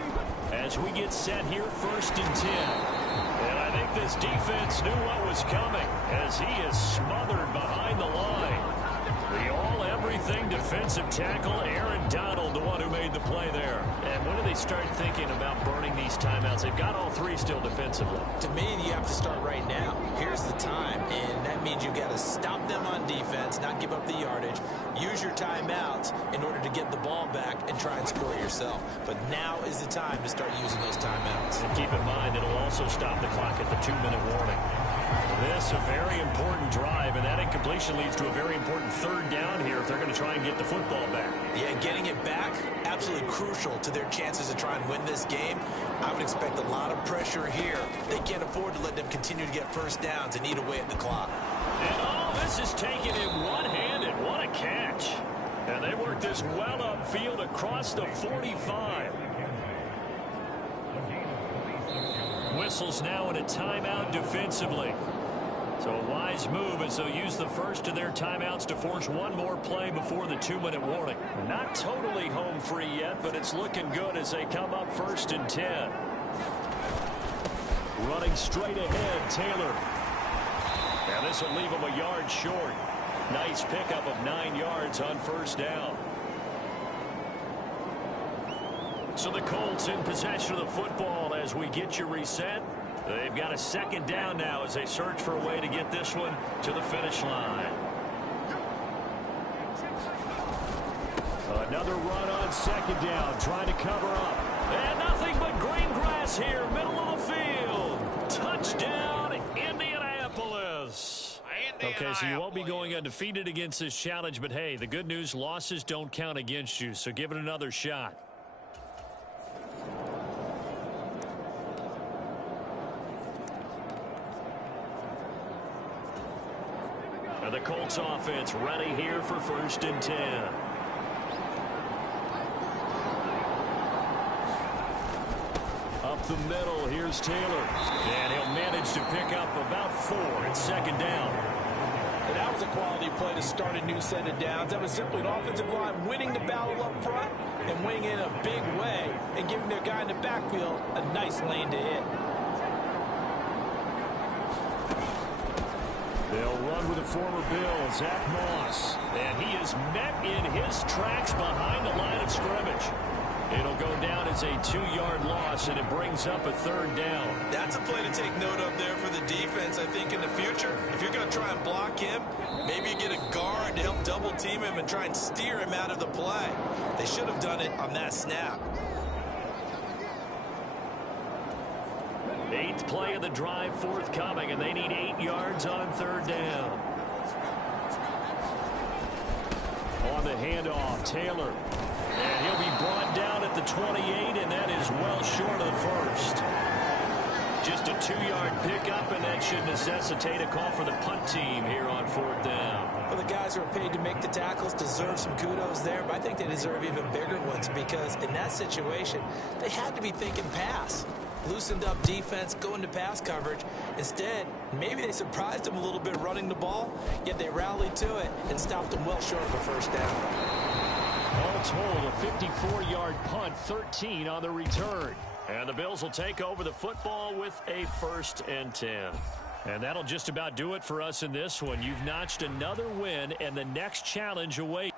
As we get set here, 1st and 10. And I think this defense knew what was coming as he is smothered behind the line. The all-everything defensive tackle, Aaron Donald, the one who made the play there. And when do they start thinking about burning these timeouts? They've got all 3 still defensively. To me, you have to start right now. Here's the time, and that means you got to stop them on defense, not give up the yardage, use your timeouts in order to get the ball back and try and score yourself. But now is the time to start using those timeouts. And keep in mind, it'll also stop the clock at the 2-minute warning. This a very important drive, and that incompletion leads to a very important 3rd down here if they're going to try and get the football back. Yeah, getting it back, absolutely crucial to their chances to try and win this game. I would expect a lot of pressure here. They can't afford to let them continue to get first downs and eat away at the clock. And all this is taken in one-handed. What a catch. And they work this well upfield across the 45. Whistles now in a timeout defensively. So a wise move as they'll use the first of their timeouts to force one more play before the 2-minute warning. Not totally home free yet, but it's looking good as they come up 1st and 10. Running straight ahead, Taylor. And this will leave him a yard short. Nice pickup of 9 yards on 1st down. So the Colts in possession of the football as we get you reset. They've got a 2nd down now as they search for a way to get this one to the finish line. Another run on second down, trying to cover up. And nothing but green grass here, middle of the field. Touchdown, Indianapolis. Okay, so you won't be going undefeated against this challenge, but hey, the good news, losses don't count against you, so give it another shot. And the Colts offense ready here for 1st and 10. Up the middle, here's Taylor. And he'll manage to pick up about 4 at 2nd down. And that was a quality play to start a new set of downs. That was simply an offensive line winning the battle up front and winning in a big way and giving their guy in the backfield a nice lane to hit. They'll run with the former Bill, Zach Moss. And he is met in his tracks behind the line of scrimmage. It'll go down as a 2-yard loss, and it brings up a 3rd down. That's a play to take note of there for the defense, I think, in the future. If you're going to try and block him, maybe you get a guard to help double team him and try and steer him out of the play. They should have done it on that snap. 8th play of the drive forthcoming, and they need 8 yards on 3rd down. On the handoff, Taylor. And he'll be brought down at the 28, and that is well short of the first. Just a 2-yard pickup, and that should necessitate a call for the punt team here on 4th down. Well, the guys who are paid to make the tackles deserve some kudos there, but I think they deserve even bigger ones because in that situation, they had to be thinking pass. Loosened up defense, going to pass coverage. Instead, maybe they surprised them a little bit running the ball, yet they rallied to it and stopped them well short of a 1st down. All told, a 54-yard punt, 13 on the return. And the Bills will take over the football with a 1st and 10. And that'll just about do it for us in this one. You've notched another win, and the next challenge awaits.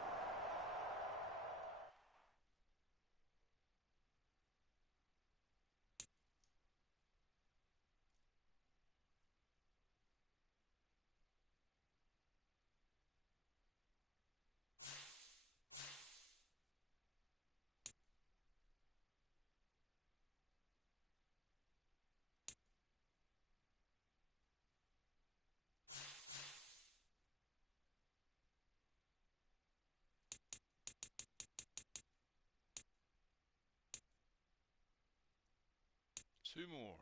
Two more.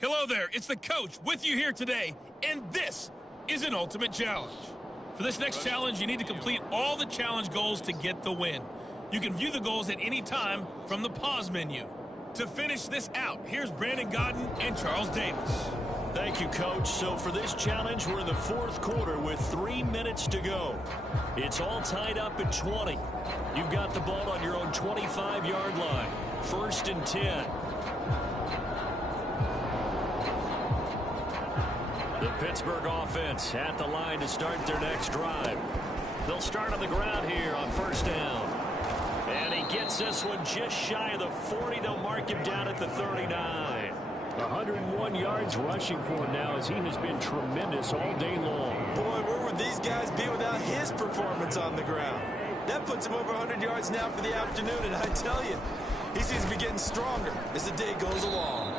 Hello there, it's the coach with you here today, and this is an ultimate challenge. For this next challenge, you need to complete all the challenge goals to get the win. You can view the goals at any time from the pause menu. To finish this out, here's Brandon Godden and Charles Davis. Thank you, Coach. So for this challenge, we're in the 4th quarter with 3 minutes to go. It's all tied up at 20. You've got the ball on your own 25-yard line. 1st and 10. The Pittsburgh offense at the line to start their next drive. They'll start on the ground here on 1st down. And he gets this one just shy of the 40. They'll mark him down at the 39. 101 yards rushing for him now as he has been tremendous all day long. Boy, where would these guys be without his performance on the ground? That puts him over 100 yards now for the afternoon, and I tell you, he seems to be getting stronger as the day goes along.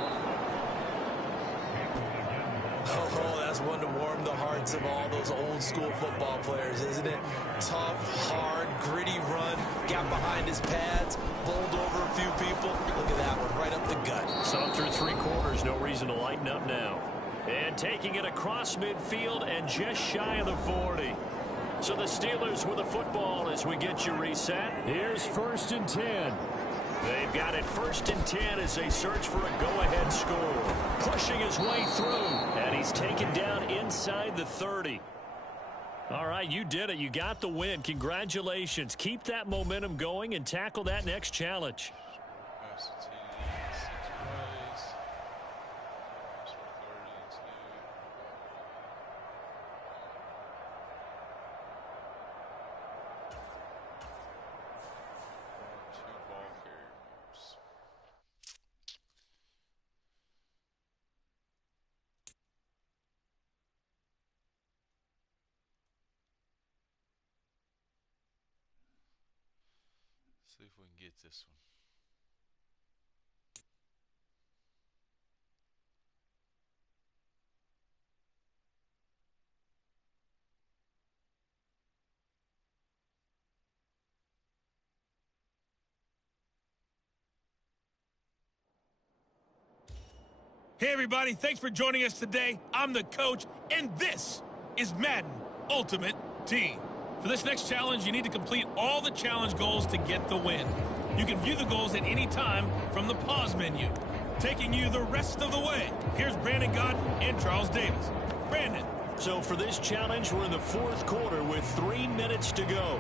Oh, that's one to warm the hearts of all those old school football players, isn't it? Tough, hard, gritty run, got behind his pads, bowled over a few people. Look at that one, right up the gut. So through 3 quarters, no reason to lighten up now. And taking it across midfield and just shy of the 40. So the Steelers with the football as we get you reset. Here's 1st and 10. They've got it 1st and 10 as they search for a go-ahead score. Pushing his way through, and he's taken down inside the 30. All right, you did it. You got the win. Congratulations. Keep that momentum going and tackle that next challenge. Pass the TD 6 plays. Pass for 32. 2 ball carriers. See if we can get this one. Hey, everybody. Thanks for joining us today. I'm the coach, and this is Madden Ultimate Team. For this next challenge, you need to complete all the challenge goals to get the win. You can view the goals at any time from the pause menu. Taking you the rest of the way, here's Brandon Godden and Charles Davis. Brandon. So for this challenge, we're in the fourth quarter with 3 minutes to go.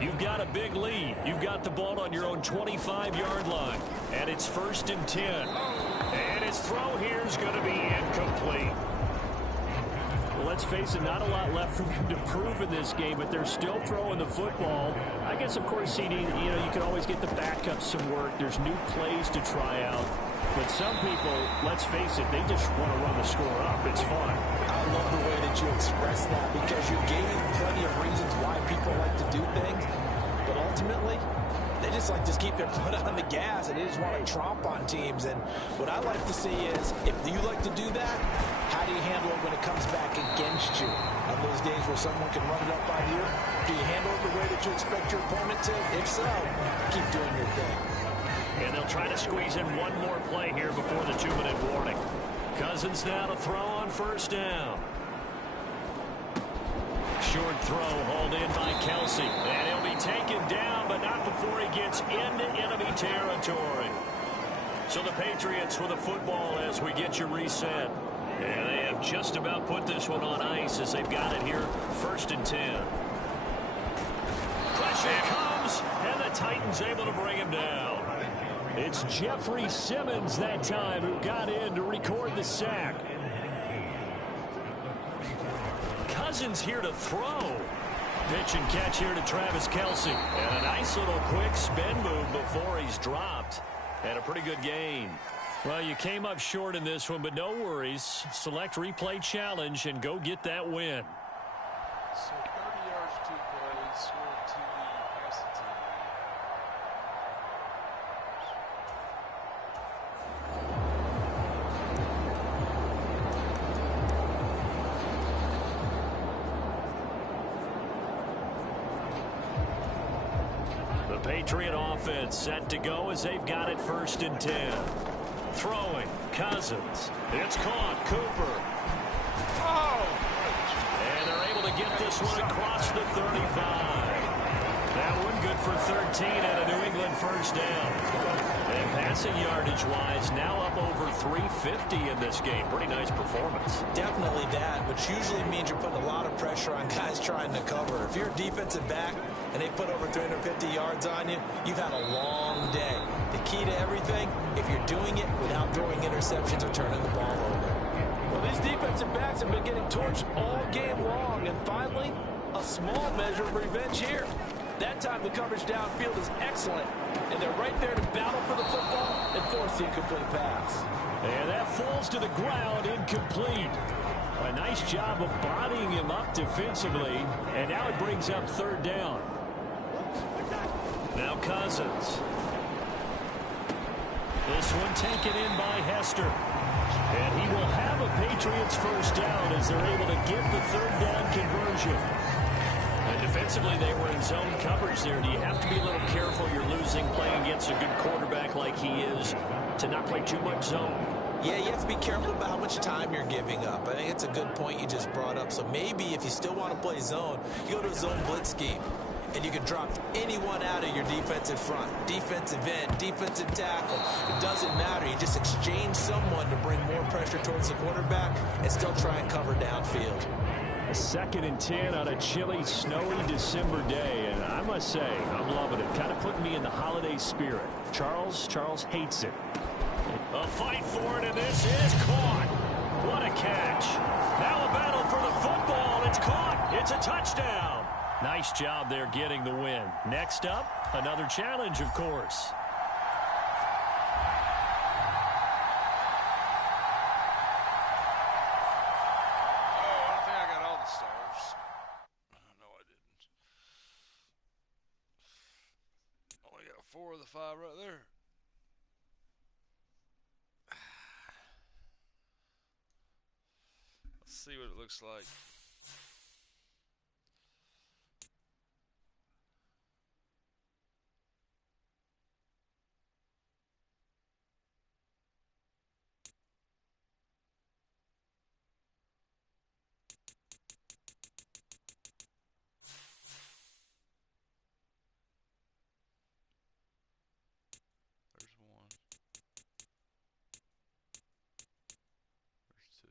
You've got a big lead. You've got the ball on your own 25-yard line. And it's 1st and 10. And his throw here is going to be incomplete. Well, let's face it, not a lot left for them to prove in this game, but they're still throwing the football. I guess, of course, CD, you can always get the backups some work. There's new plays to try out. But some people, let's face it, they just want to run the score up. It's fun. I love the way that you express that because you gave plenty of reasons why people like to do things. But ultimately, they just like to keep their foot on the gas and they just want to tromp on teams. And what I like to see is, if you like to do that, how do you handle it when it comes back against you? On those days where someone can run it up on you, do you handle it the way that you expect your opponent to? If so, keep doing your thing. And they'll try to squeeze in one more play here before the 2-minute warning. Cousins now to throw on 1st down. Short throw hauled in by Kelsey. And he'll be taken down, but not before he gets into enemy territory. So the Patriots with a football as we get you reset. And they have just about put this one on ice as they've got it here. 1st and 10. Pressure comes, and the Titans able to bring him down. It's Jeffrey Simmons that time who got in to record the sack. Cousins here to throw. Pitch and catch here to Travis Kelsey. And a nice little quick spin move before he's dropped. And a pretty good gain. Well, you came up short in this one, but no worries. Select replay challenge and go get that win. So 30 yards, 2 plays, score TD, pass the TD. The Patriot offense set to go as they've got it 1st and 10. Throwing, Cousins. It's caught, Cooper. And they're able to get this one across the 35. That one good for 13 and a New England 1st down. And passing yardage-wise, now up over 350 in this game. Pretty nice performance. Definitely that, which usually means you're putting a lot of pressure on guys trying to cover. If you're a defensive back and they put over 350 yards on you, you've had a long day. The key to everything, if you're doing it without throwing interceptions or turning the ball over. Well, these defensive backs have been getting torched all game long, and finally, a small measure of revenge here. That time the coverage downfield is excellent, and they're right there to battle for the football and force the incomplete pass. And that falls to the ground, incomplete. A nice job of bodying him up defensively, and now it brings up 3rd down. Now Cousins. This one taken in by Hester. And he will have a Patriots 1st down as they're able to get the 3rd down conversion. And defensively, they were in zone coverage there. Do you have to be a little careful? You're losing playing against a good quarterback like he is to not play too much zone. Yeah, you have to be careful about how much time you're giving up. I think it's a good point you just brought up. So maybe if you still want to play zone, you go to a zone blitz scheme. And you can drop anyone out of your defensive front. Defensive end, defensive tackle. It doesn't matter. You just exchange someone to bring more pressure towards the quarterback and still try and cover downfield. 2nd and 10 on a chilly, snowy December day, and I must say, I'm loving it. Kind of putting me in the holiday spirit. Charles hates it. A fight for it, and this is caught. What a catch. Now a battle for the football. It's caught. It's a touchdown. Nice job there getting the win. Next up, another challenge, of course. Only got 4 of the 5 right there. Let's see what it looks like. There's 1. There's 2.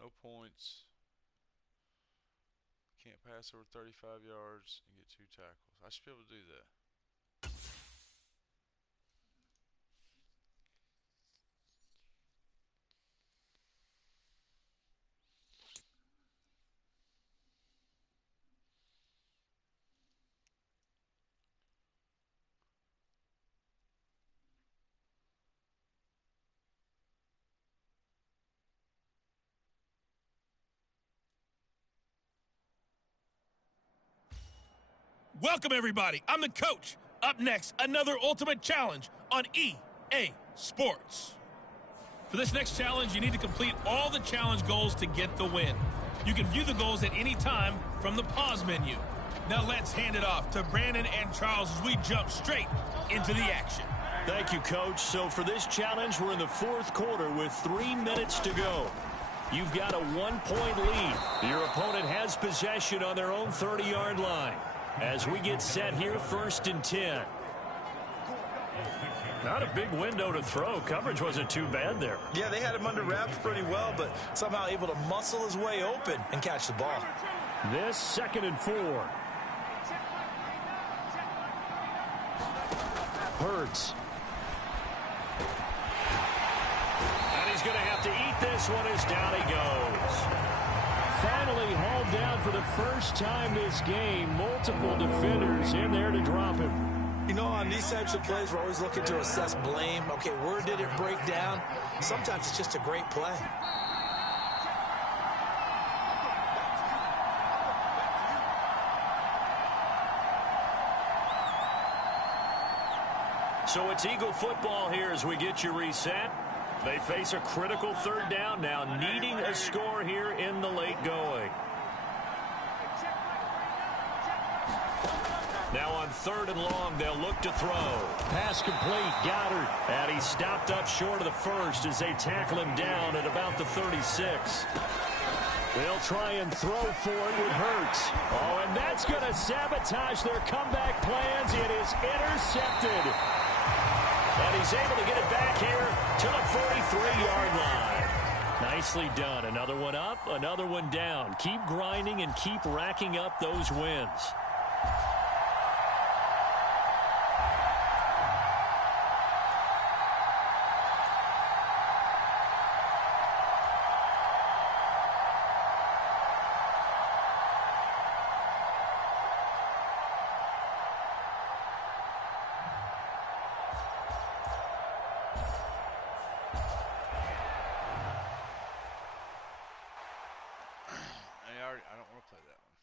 No points. Can't pass over 35 yards and get 2 tackles. I should be able to do that. Welcome, everybody. I'm the coach. Up next, another ultimate challenge on EA Sports. For this next challenge, you need to complete all the challenge goals to get the win. You can view the goals at any time from the pause menu. Now let's hand it off to Brandon and Charles as we jump straight into the action. Thank you, Coach. So for this challenge, we're in the 4th quarter with 3 minutes to go. You've got a 1-point lead. Your opponent has possession on their own 30-yard line. As we get set here, 1st and 10. Not a big window to throw. Coverage wasn't too bad there. Yeah, they had him under wraps pretty well, but somehow able to muscle his way open and catch the ball. This 2nd and 4. Hurts. And he's going to have to eat this one as down he goes. Finally hauled down for the first time this game. Multiple defenders in there to drop him. You know, on these types of plays, we're always looking to assess blame. Okay, where did it break down? Sometimes it's just a great play. So it's Eagle football here as we get you reset. They face a critical 3rd down now, needing a score here in the late going. Now on 3rd and long, they'll look to throw. Pass complete. Goddard. And he stopped up short of the 1st as they tackle him down at about the 36. They'll try and throw for it with Hurts. Oh, and that's going to sabotage their comeback plans. It is intercepted. And he's able to get it back here to the 43-yard line. Nicely done. Another one up, another one down. Keep grinding and keep racking up those wins. I don't want to play that one.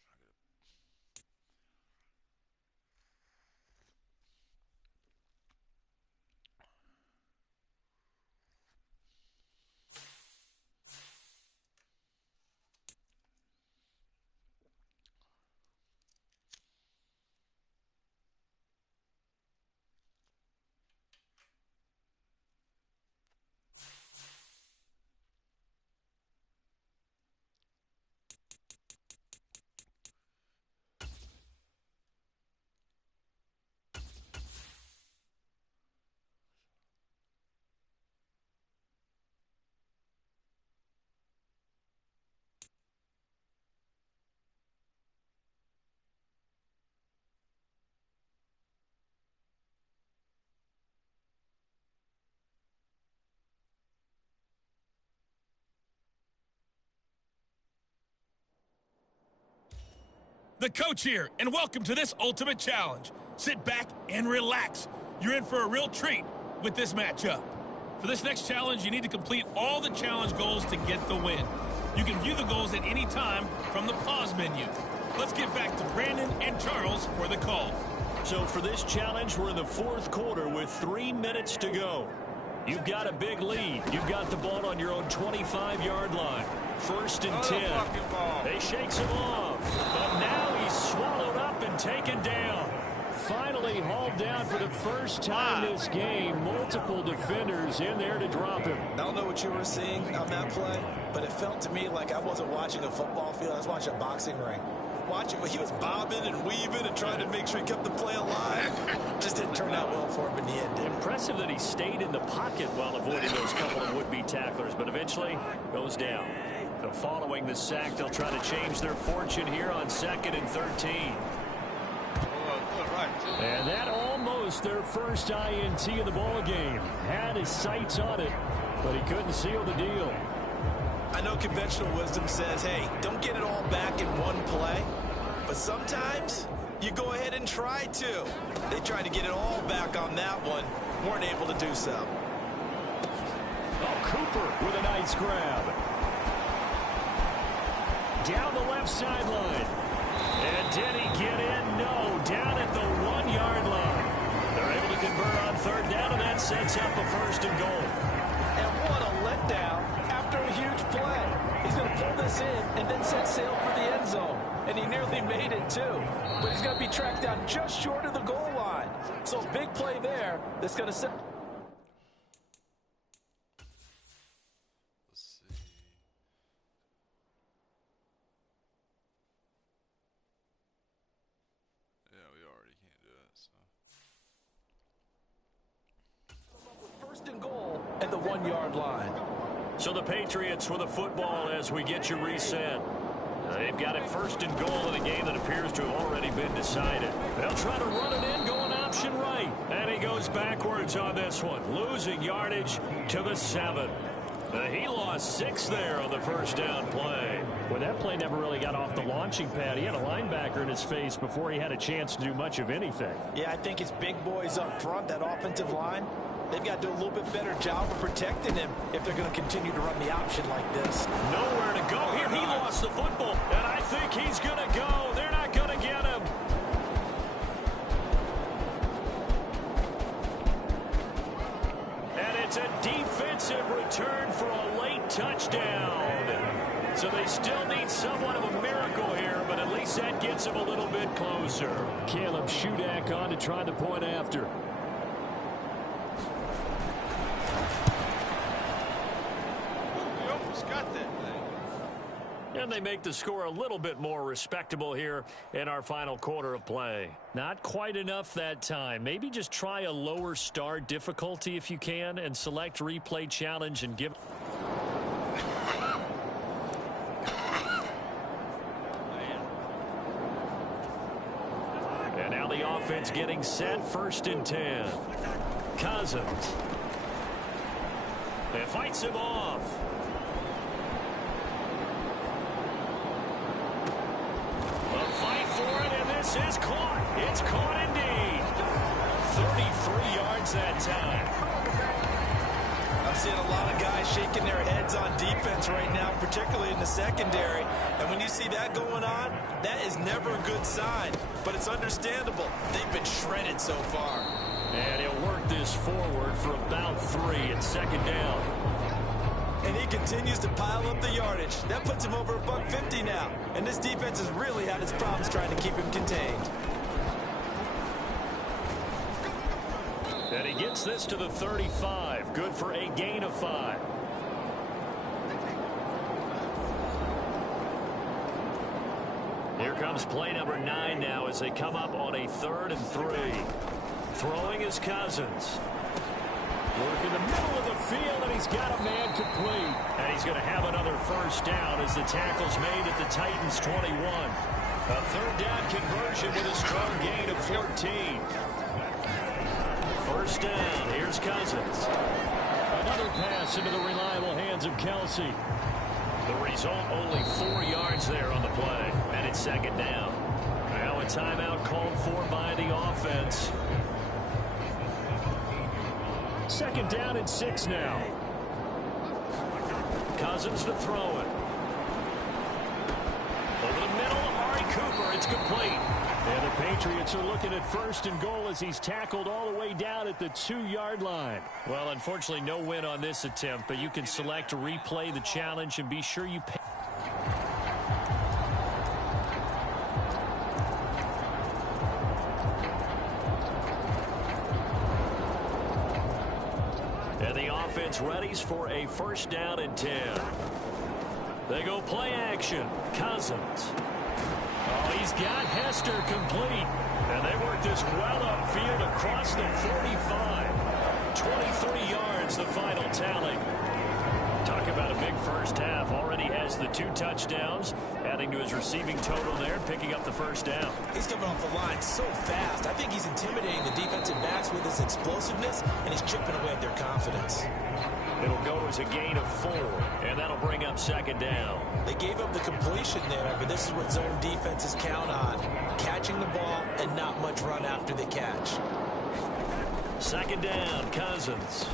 The coach here, and welcome to this ultimate challenge. Sit back and relax. You're in for a real treat with this matchup. For this next challenge, you need to complete all the challenge goals to get the win. You can view the goals at any time from the pause menu. Let's get back to Brandon and Charles for the call. So for this challenge, we're in the fourth quarter with 3 minutes to go. You've got a big lead. You've got the ball on your own 25-yard line. First and 10. They shakes him off. But now he's swallowed up and taken down. Finally hauled down for the first time this game. Multiple defenders in there to drop him. I don't know what you were seeing on that play, but it felt to me like I wasn't watching a football field. I was watching a boxing ring. He was bobbing and weaving and trying to make sure he kept the play alive. Just didn't turn out well for him in the end, did it? Impressive that he stayed in the pocket while avoiding those couple of would-be tacklers, but eventually goes down. So following the sack, they'll try to change their fortune here on 2nd and 13. And that almost their first INT in the ball game. Had his sights on it, but he couldn't seal the deal. I know conventional wisdom says, hey, don't get it all back in one play. But sometimes you go ahead and try to. They tried to get it all back on that one. Weren't able to do so. Oh, Cooper with a nice grab. Down the left sideline. And did he get in? No. Down at the 1-yard line. They're able to convert on 3rd down, and that sets up a 1st and goal. And what a letdown after a huge play. He's going to pull this in and then set sail for the end zone. And he nearly made it, too. But he's going to be tracked down just short of the goal line. So big play there that's going to set... Let's see. Yeah, we already can't do it, so. First and goal at the 1-yard line. So the Patriots with the football as we get you reset. They've got it 1st and goal in a game that appears to have already been decided. They'll try to run it in, going option right. And he goes backwards on this one, losing yardage to the 7. He lost 6 there on the 1st down play. Well, that play never really got off the launching pad. He had a linebacker in his face before he had a chance to do much of anything. Yeah, I think it's big boys up front, that offensive line. They've got to do a little bit better job of protecting him if they're going to continue to run the option like this. Nowhere to go here. He lost the football, and I think he's going to go. They're not going to get him. And it's a defensive return for a late touchdown. So they still need somewhat of a miracle here, but at least that gets them a little bit closer. Caleb Shudak on to try the point after. And they make the score a little bit more respectable here in our final quarter of play. Not quite enough that time. Maybe just try a lower start difficulty if you can and select replay challenge and give... And now the offense getting set, 1st and 10. Cousins. It fights him off. This is caught. It's caught indeed. 33 yards that time. I'm seeing a lot of guys shaking their heads on defense right now, particularly in the secondary. And when you see that going on, that is never a good sign. But it's understandable. They've been shredded so far. And he'll work this forward for about 3 at 2nd down. And he continues to pile up the yardage. That puts him over $150 now. And this defense has really had its problems trying to keep him contained. And he gets this to the 35. Good for a gain of 5. Here comes play number 9 now as they come up on a 3rd and 3. Throwing is Cousins. Work in the middle of the field, and he's got a man complete. And he's going to have another 1st down as the tackle's made at the Titans' 21. A 3rd down conversion with a strong gain of 14. 1st down. Here's Cousins. Another pass into the reliable hands of Kelsey. The result, only 4 yards there on the play. And it's 2nd down. a timeout called for by the offense. 2nd down and 6 now. Cousins to throw it. Over the middle, Amari Cooper. It's complete. And the Patriots are looking at 1st and goal as he's tackled all the way down at the 2-yard line. Well, unfortunately, no win on this attempt, but you can select to replay the challenge and be sure you pay. And the offense readies for a 1st down and 10. They go play action. Cousins. Oh, he's got Hester complete. And they work this well upfield across the 45. 23 yards, the final tally. Talk about a big first half. Already has the 2 touchdowns, adding to his receiving total there, picking up the 1st down. He's coming off the line so fast. I think he's intimidating the defensive backs with his explosiveness, and he's chipping away at their confidence. It'll go as a gain of 4, and that'll bring up 2nd down. They gave up the completion there, but this is what zone defenses count on. Catching the ball and not much run after the catch. 2nd down, Cousins.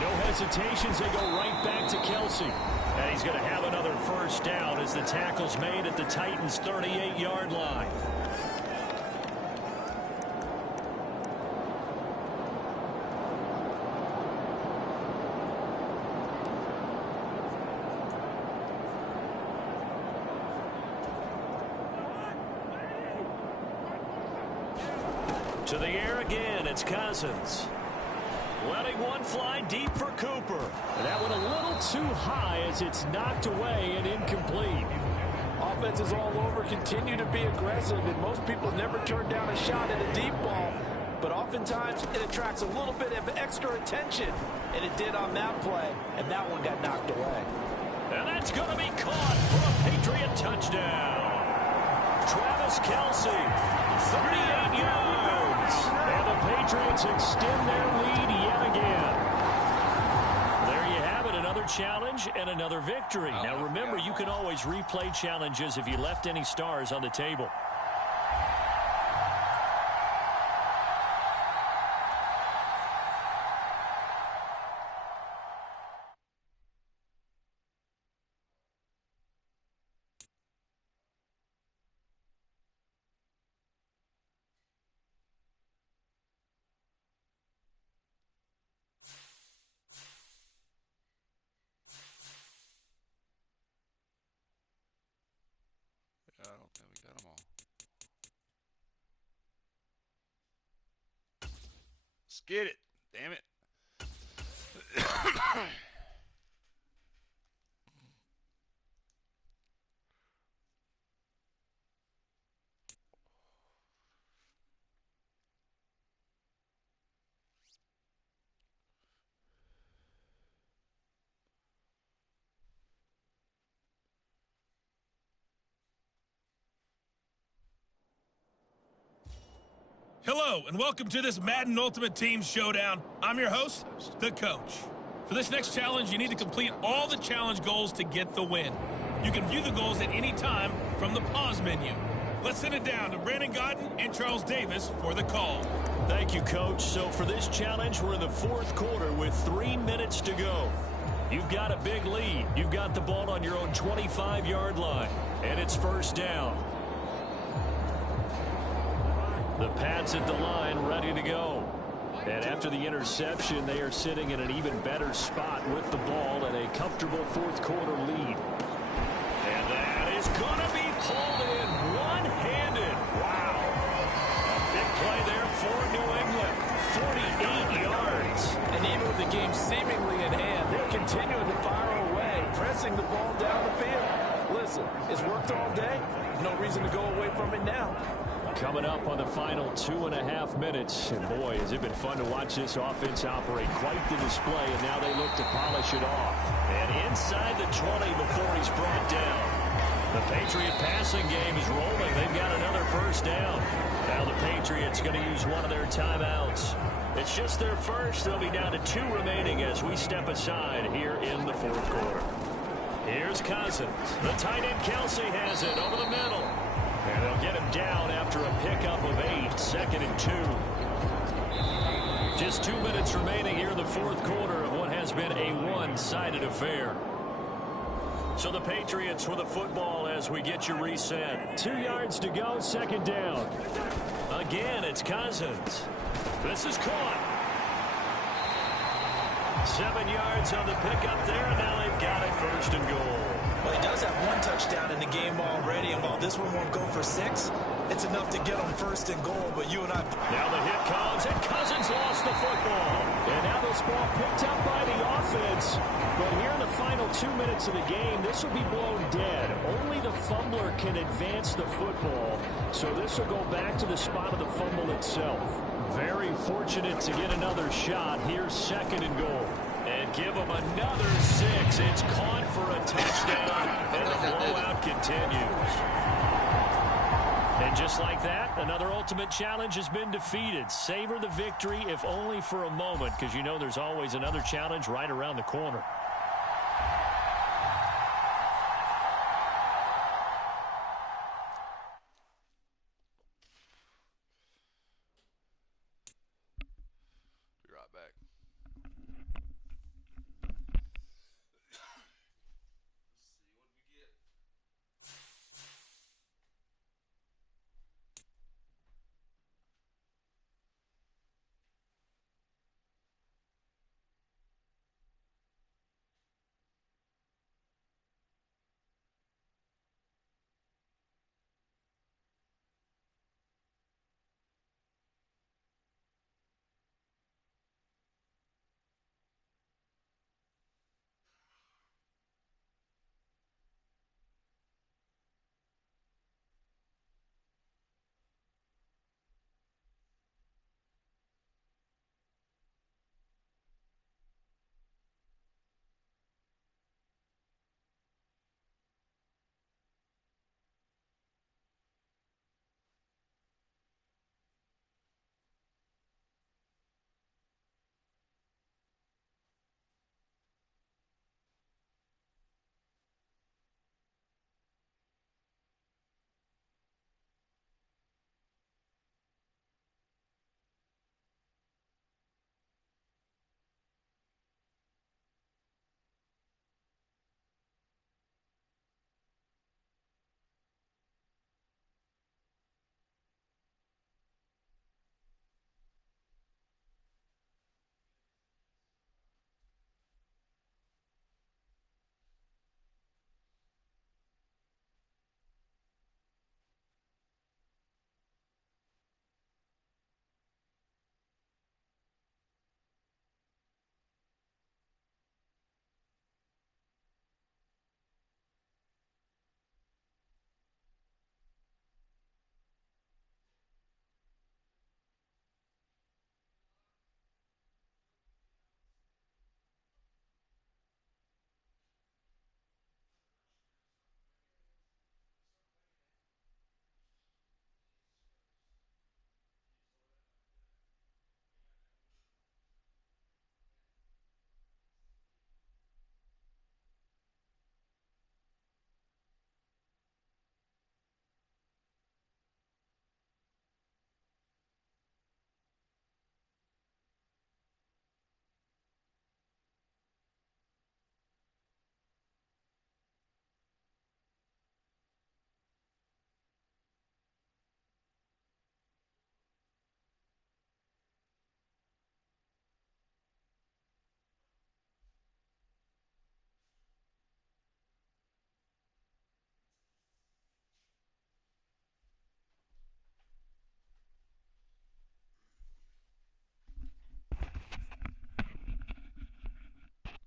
No hesitations, they go right back to Kelsey. And he's going to have another 1st down as the tackle's made at the Titans' 38-yard line. To the air again, it's Cousins. Letting one fly deep for Cooper. And that one a little too high as it's knocked away and incomplete. Offenses all over continue to be aggressive, and most people never turn down a shot at a deep ball. But oftentimes it attracts a little bit of extra attention, and it did on that play, and that one got knocked away. And that's going to be caught for a Patriot touchdown. Travis Kelce, 38 yards. And the Patriots extend their lead yet again. There you have it, another challenge and another victory. Now remember, you can always replay challenges if you left any stars on the table. I don't think we got them all. Let's get it. Damn it. Hello, and welcome to this Madden Ultimate Team Showdown. I'm your host, the Coach. For this next challenge, you need to complete all the challenge goals to get the win. You can view the goals at any time from the pause menu. Let's send it down to Brandon Godden and Charles Davis for the call. Thank you, Coach. So for this challenge, we're in the 4th quarter with 3 minutes to go. You've got a big lead. You've got the ball on your own 25-yard line, and it's 1st down. The Pats at the line, ready to go. And after the interception, they are sitting in an even better spot with the ball and a comfortable 4th quarter lead. And that is going to be pulled in one-handed. Wow. A big play there for New England. 48 yards. And even with the game seemingly in hand, they're continuing to fire away, pressing the ball down the field. Listen, it's worked all day. No reason to go away from it now. Coming up on the final 2.5 minutes. And boy, has it been fun to watch this offense operate. Quite the display, and now they look to polish it off. And inside the 20 before he's brought down. The Patriot passing game is rolling. They've got another 1st down. Now the Patriots going to use one of their timeouts. It's just their first. They'll be down to 2 remaining as we step aside here in the 4th quarter. Here's Cousins. The tight end Kelsey has it over the middle. And they'll get him down after a pickup of 8, 2nd and 2. Just 2 minutes remaining here in the fourth quarter of what has been a one-sided affair. So the Patriots with the football as we get you reset. 2 yards to go, 2nd down. Again, it's Cousins. This is caught. 7 yards on the pickup there, and now they've got it 1st and goal. Well, he does have 1 touchdown in the game already, and while this one won't go for 6, it's enough to get him 1st and goal. But you and I... Now the hit comes, and Cousins lost the football. And now this ball picked up by the offense. But here in the final 2 minutes of the game, this will be blown dead. Only the fumbler can advance the football. So this will go back to the spot of the fumble itself. Very fortunate to get another shot. Here's 2nd and goal. And give them another 6. It's caught for a touchdown, and the blowout continues. And just like that, another ultimate challenge has been defeated. Savor the victory, if only for a moment, because you know there's always another challenge right around the corner. Be right back.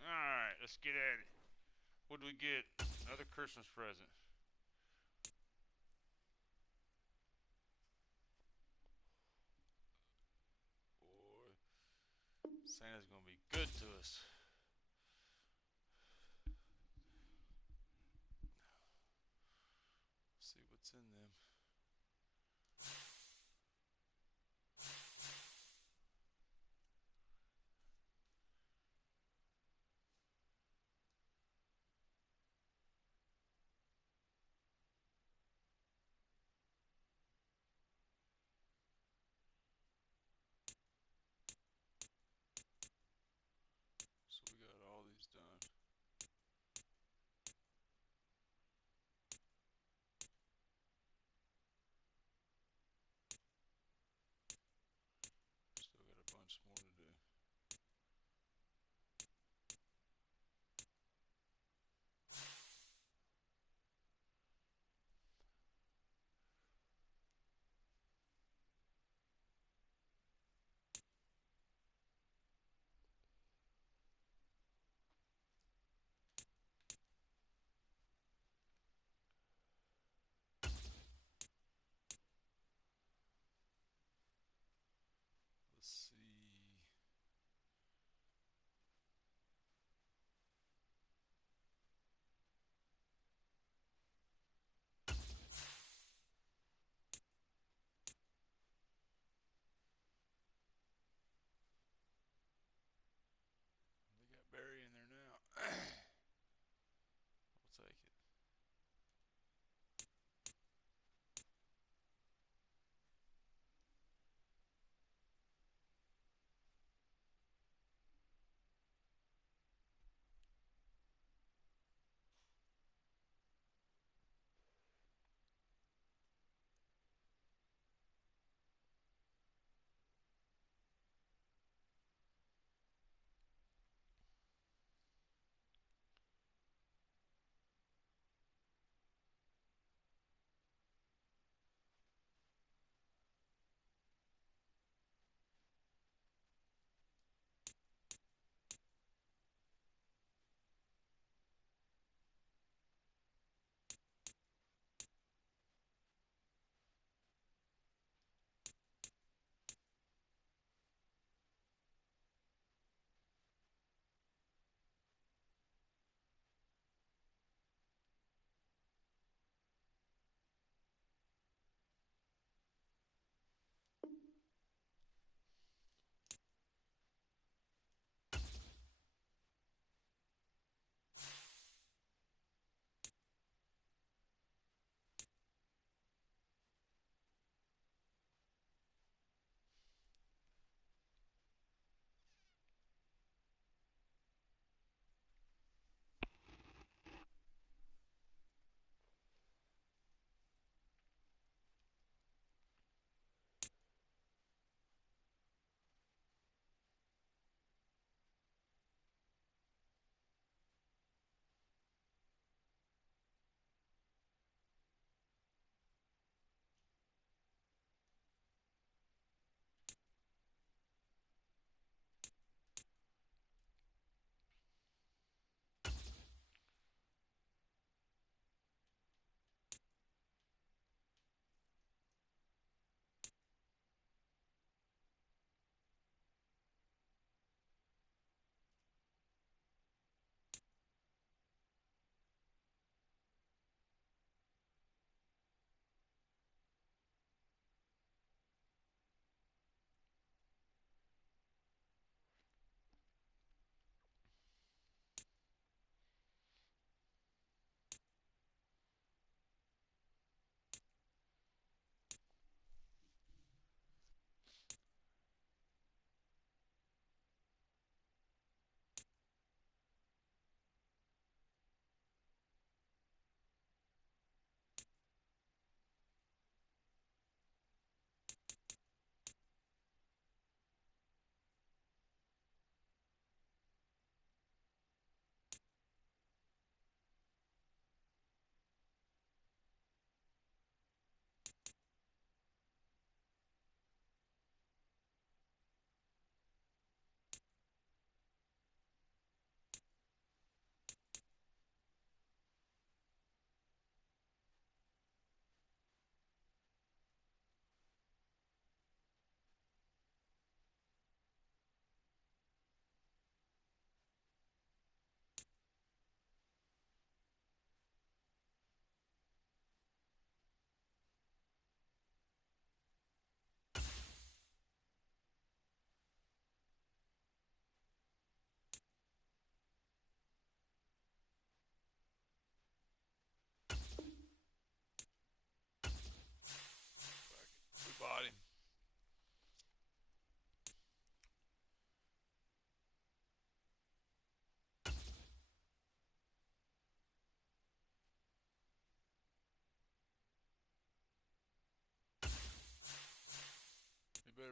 Alright, let's get at it. What do we get? Another Christmas present. Boy, Santa's gonna be good to us. See what's in them.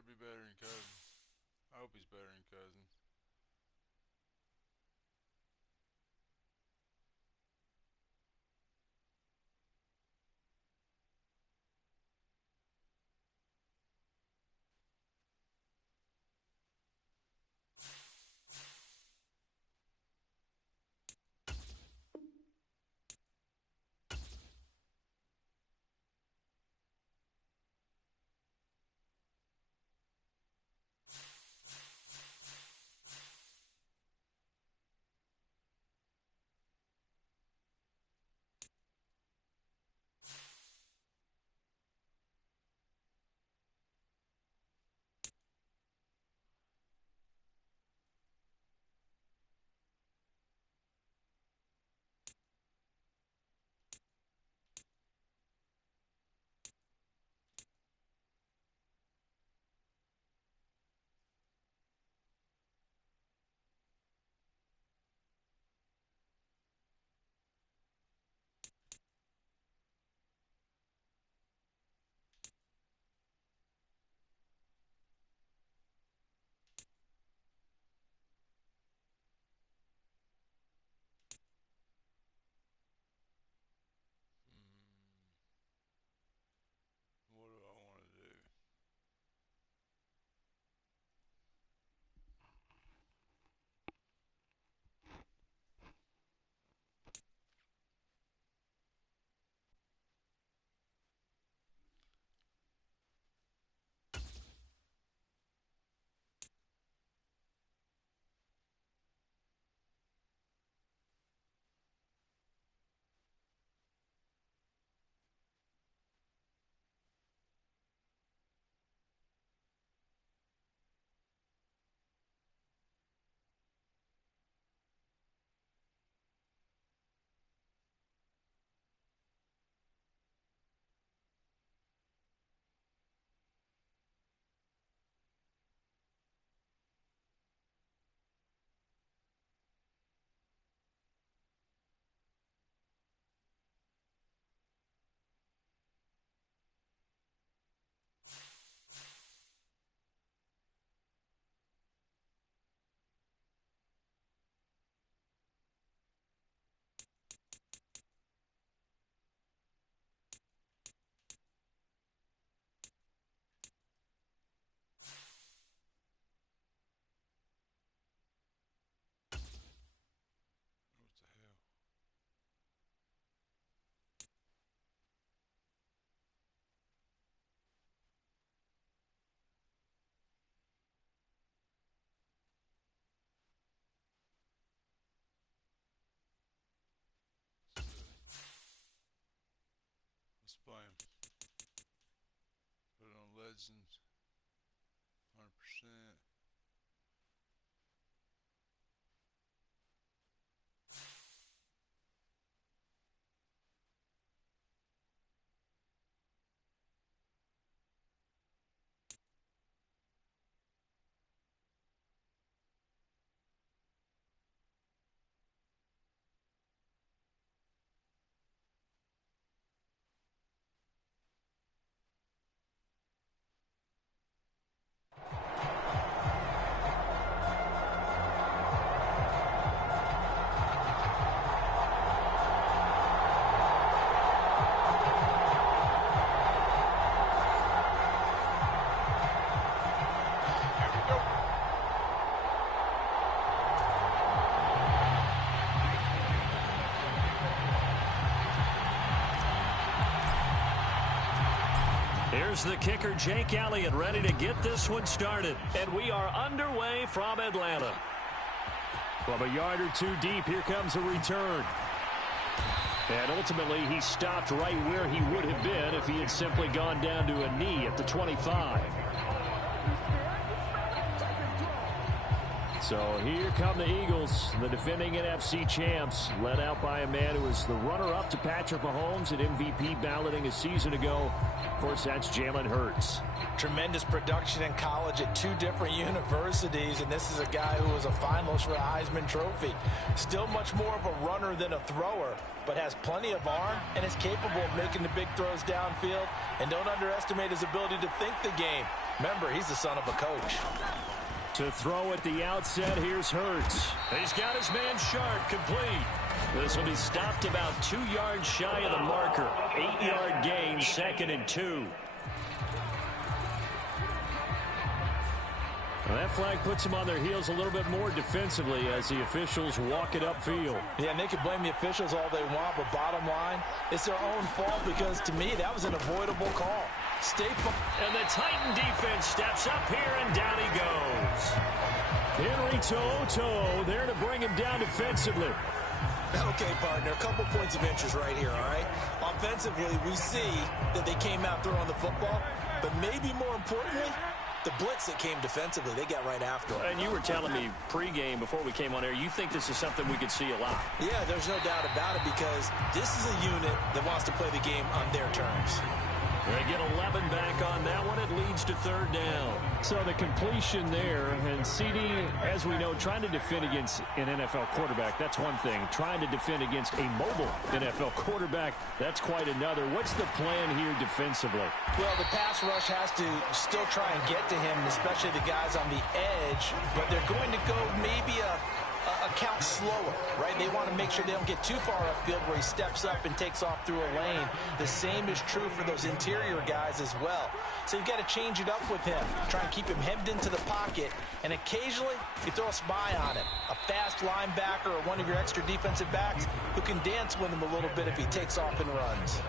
better be better than Cousins. I hope he's better than Cousins. What do I want to do? What the hell? Let's play him. Put it on Legends. 100%. Here's the kicker, Jake Elliott, ready to get this one started. And we are underway from Atlanta. From a yard or two deep, here comes a return. And ultimately, he stopped right where he would have been if he had simply gone down to a knee at the 25. So here come the Eagles, the defending NFC champs, led out by a man who was the runner-up to Patrick Mahomes at MVP balloting a season ago. Of course, that's Jalen Hurts. Tremendous production in college at 2 different universities, and this is a guy who was a finalist for the Heisman Trophy. Still much more of a runner than a thrower, but has plenty of arm and is capable of making the big throws downfield. And don't underestimate his ability to think the game. Remember, he's the son of a coach. To throw at the outset, here's Hurts. He's got his man Sharp complete. This will be stopped about 2 yards shy of the marker. 8-yard gain, 2nd and 2. Well, that flag puts them on their heels a little bit more defensively as the officials walk it upfield. Yeah, and they can blame the officials all they want, but bottom line, it's their own fault because, to me, that was an avoidable call. And the Titan defense steps up here, and down he goes. Henry To'oTo'o there to bring him down defensively. Okay, partner, a couple points of interest right here, all right? Offensively, we see that they came out throwing the football, but maybe more importantly, the blitz that came defensively, they got right after it. And you were telling me pregame before we came on air, you think this is something we could see a lot. Yeah, there's no doubt about it because this is a unit that wants to play the game on their terms. They get 11 back on that one. It leads to 3rd down. So the completion there, and CD, as we know, trying to defend against an NFL quarterback, that's one thing. Trying to defend against a mobile NFL quarterback, that's quite another. What's the plan here defensively? Well, the pass rush has to still try and get to him, especially the guys on the edge, but they're going to go maybe a count slower, right? They want to make sure they don't get too far upfield where he steps up and takes off through a lane. The same is true for those interior guys as well. So you've got to change it up with him. Try and keep him hemmed into the pocket, and occasionally you throw a spy on him. A fast linebacker or one of your extra defensive backs who can dance with him a little bit if he takes off and runs.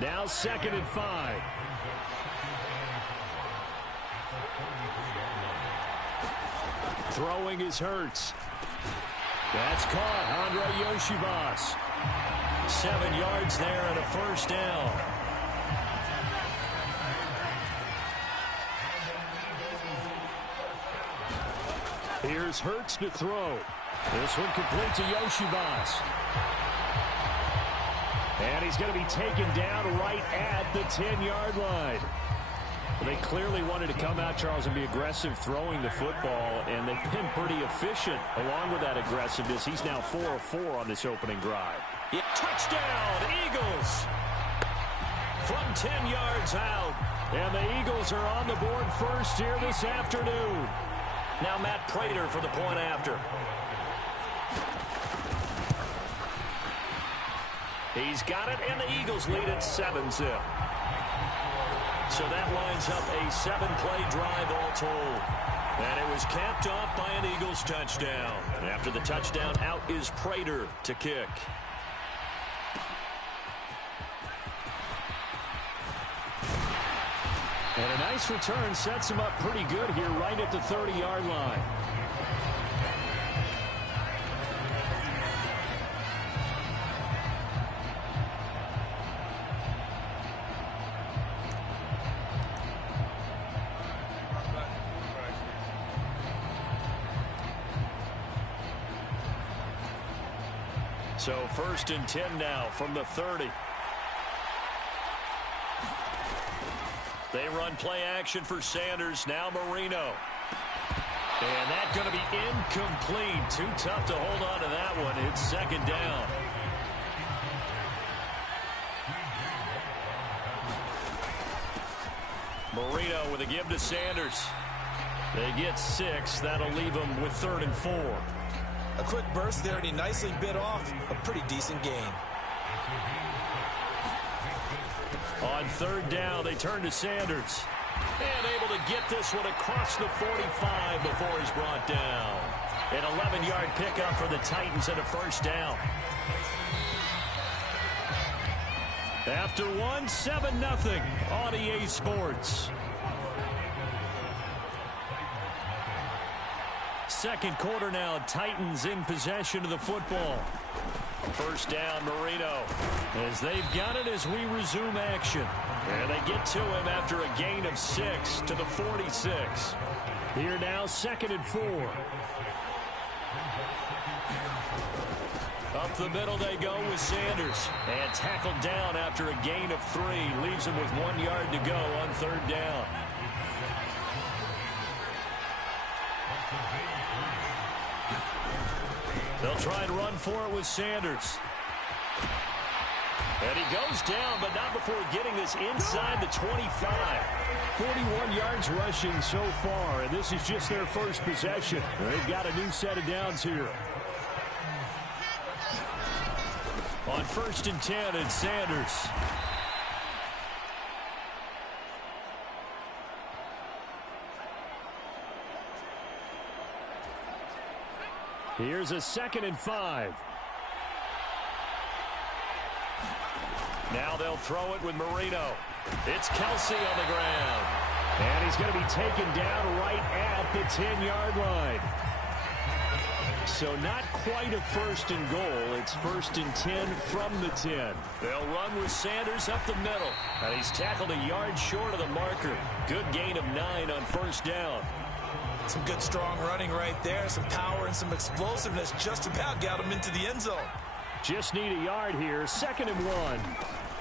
Now 2nd and 5. Throwing is Hurts. That's caught. Andre Yoshivas. 7 yards there and a 1st down. Here's Hurts to throw. This one complete to Yoshivas. And he's going to be taken down right at the 10-yard line. They clearly wanted to come out, Charles, and be aggressive throwing the football, and they've been pretty efficient along with that aggressiveness. He's now 4 of 4 on this opening drive. Yeah, touchdown, Eagles! From 10 yards out. And the Eagles are on the board first here this afternoon. Now Matt Prater for the point after. He's got it, and the Eagles lead at 7-zip. So that lines up a 7-play drive all told. And it was capped off by an Eagles touchdown. After the touchdown, out is Prater to kick. And a nice return sets him up pretty good here right at the 30-yard line. So 1st and 10 now from the 30. They run play action for Sanders. Now Marino. And that's going to be incomplete. Too tough to hold on to that one. It's 2nd down. Marino with a give to Sanders. They get 6. That'll leave them with 3rd and 4. A quick burst there, and he nicely bit off a pretty decent gain. On 3rd down, they turn to Sanders. And able to get this one across the 45 before he's brought down. An 11-yard pickup for the Titans and a 1st down. After 1, 7-0 on EA Sports. 2nd quarter now, Titans in possession of the football. 1st down, Marino. As they've got it as we resume action. And they get to him after a gain of 6 to the 46. Here now, 2nd and 4. Up the middle they go with Sanders. And tackled down after a gain of 3. Leaves him with 1 yard to go on 3rd down. They'll try and run for it with Sanders. And he goes down, but not before getting this inside the 25. 41 yards rushing so far, and this is just their first possession. They've got a new set of downs here. On 1st and 10, it's Sanders. Here's a 2nd and 5. Now they'll throw it with Marino. It's Kelsey on the ground. And he's going to be taken down right at the 10-yard line. So not quite a 1st and goal. It's 1st and 10 from the 10. They'll run with Sanders up the middle. And he's tackled a yard short of the marker. Good gain of 9 on 1st down. Some good strong running right there. Some power and some explosiveness just about got him into the end zone. Just need a yard here. 2nd and 1.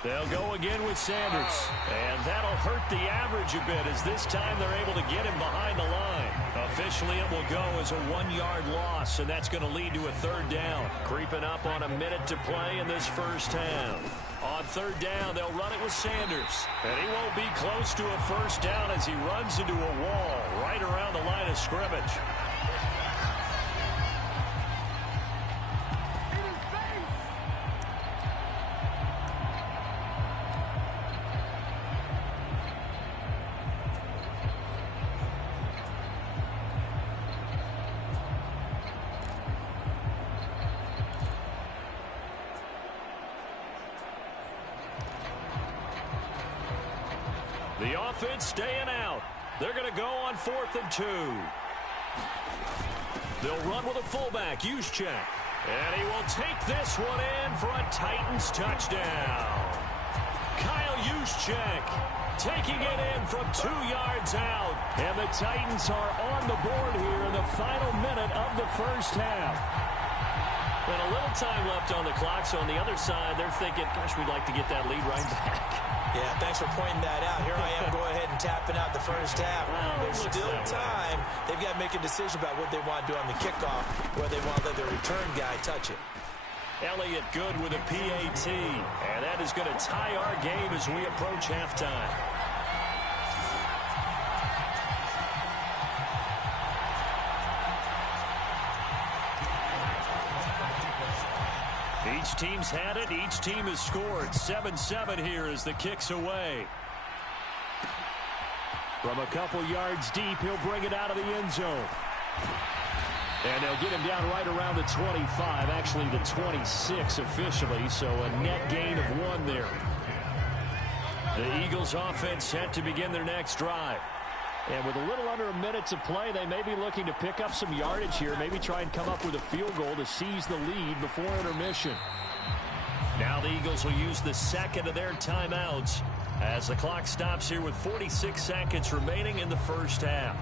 They'll go again with Sanders. And that'll hurt the average a bit as this time they're able to get him behind the line. Officially, it will go as a 1-yard loss, and that's going to lead to a 3rd down. Creeping up on a minute to play in this first half. On 3rd down, they'll run it with Sanders. And he won't be close to a 1st down as he runs into a wall right around the line of scrimmage. The offense staying out. They're going to go on 4th and 2. They'll run with a fullback, Juszczyk. And he will take this one in for a Titans touchdown. Kyle Juszczyk taking it in from 2 yards out. And the Titans are on the board here in the final minute of the first half. And a little time left on the clock, so on the other side, they're thinking, gosh, we'd like to get that lead right back. Yeah, thanks for pointing that out. Here I am, go ahead and tapping out the first half. Well, there's still time. They've got to make a decision about what they want to do on the kickoff, where they want to let their return guy touch it. Elliott good with a PAT, and that is going to tie our game as we approach halftime. Each team's had it. Each team has scored. 7-7 here as the kick's away. From a couple yards deep, he'll bring it out of the end zone. And they'll get him down right around the 25, actually the 26 officially, so a net gain of 1 there. The Eagles offense set to begin their next drive. And with a little under a minute to play, they may be looking to pick up some yardage here, maybe try and come up with a field goal to seize the lead before intermission. Now the Eagles will use the second of their timeouts as the clock stops here with 46 seconds remaining in the first half.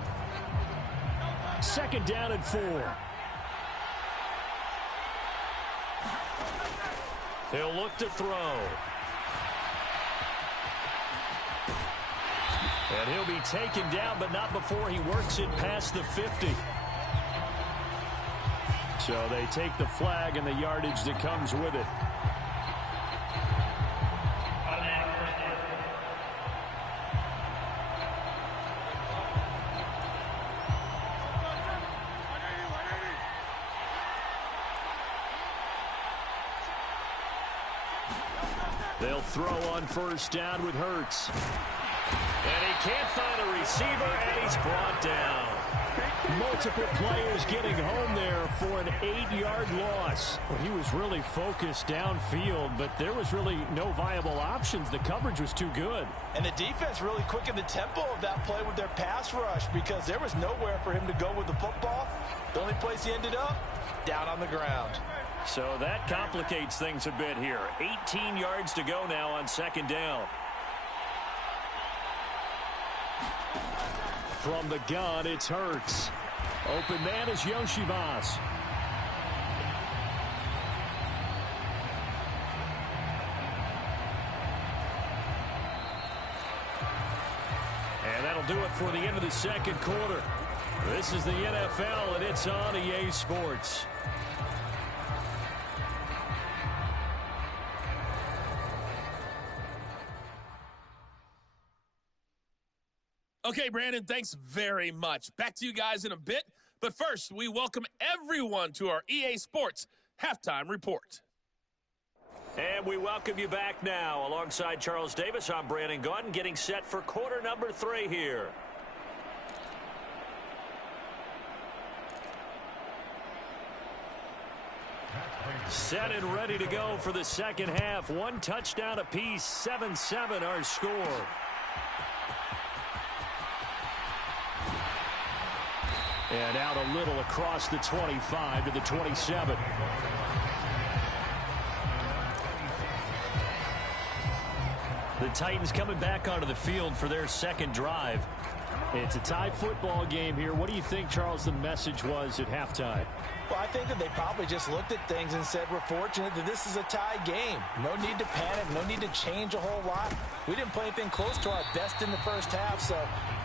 2nd down and 4. He'll look to throw. And he'll be taken down, but not before he works it past the 50. So they take the flag and the yardage that comes with it. They'll throw on 1st down with Hurts. And he can't find a receiver, and he's brought down. Multiple players getting home there for an 8-yard loss. Well, he was really focused downfield, but there was really no viable options. The coverage was too good. And the defense really quickened the tempo of that play with their pass rush because there was nowhere for him to go with the football. The only place he ended up, down on the ground. So that complicates things a bit here. 18 yards to go now on 2nd down. From the gun, it's Hurts. Open man is Yoshivas. do it for the end of the second quarter. This is the NFL, and it's on EA Sports. Okay, Brandon, thanks very much. Back to you guys in a bit. But first, we welcome everyone to our EA Sports Halftime Report. And we welcome you back now. Alongside Charles Davis, I'm Brandon Gaudin, getting set for quarter number 3 here. Set and ready to go for the second half. 1 touchdown apiece, 7-7 our score. And out a little across the 25 to the 27. The Titans coming back onto the field for their second drive. It's a tie football game here. What do you think, Charles, the message was at halftime? Well, I think that they probably just looked at things and said, we're fortunate that this is a tie game. No need to panic, no need to change a whole lot. We didn't play anything close to our best in the first half, so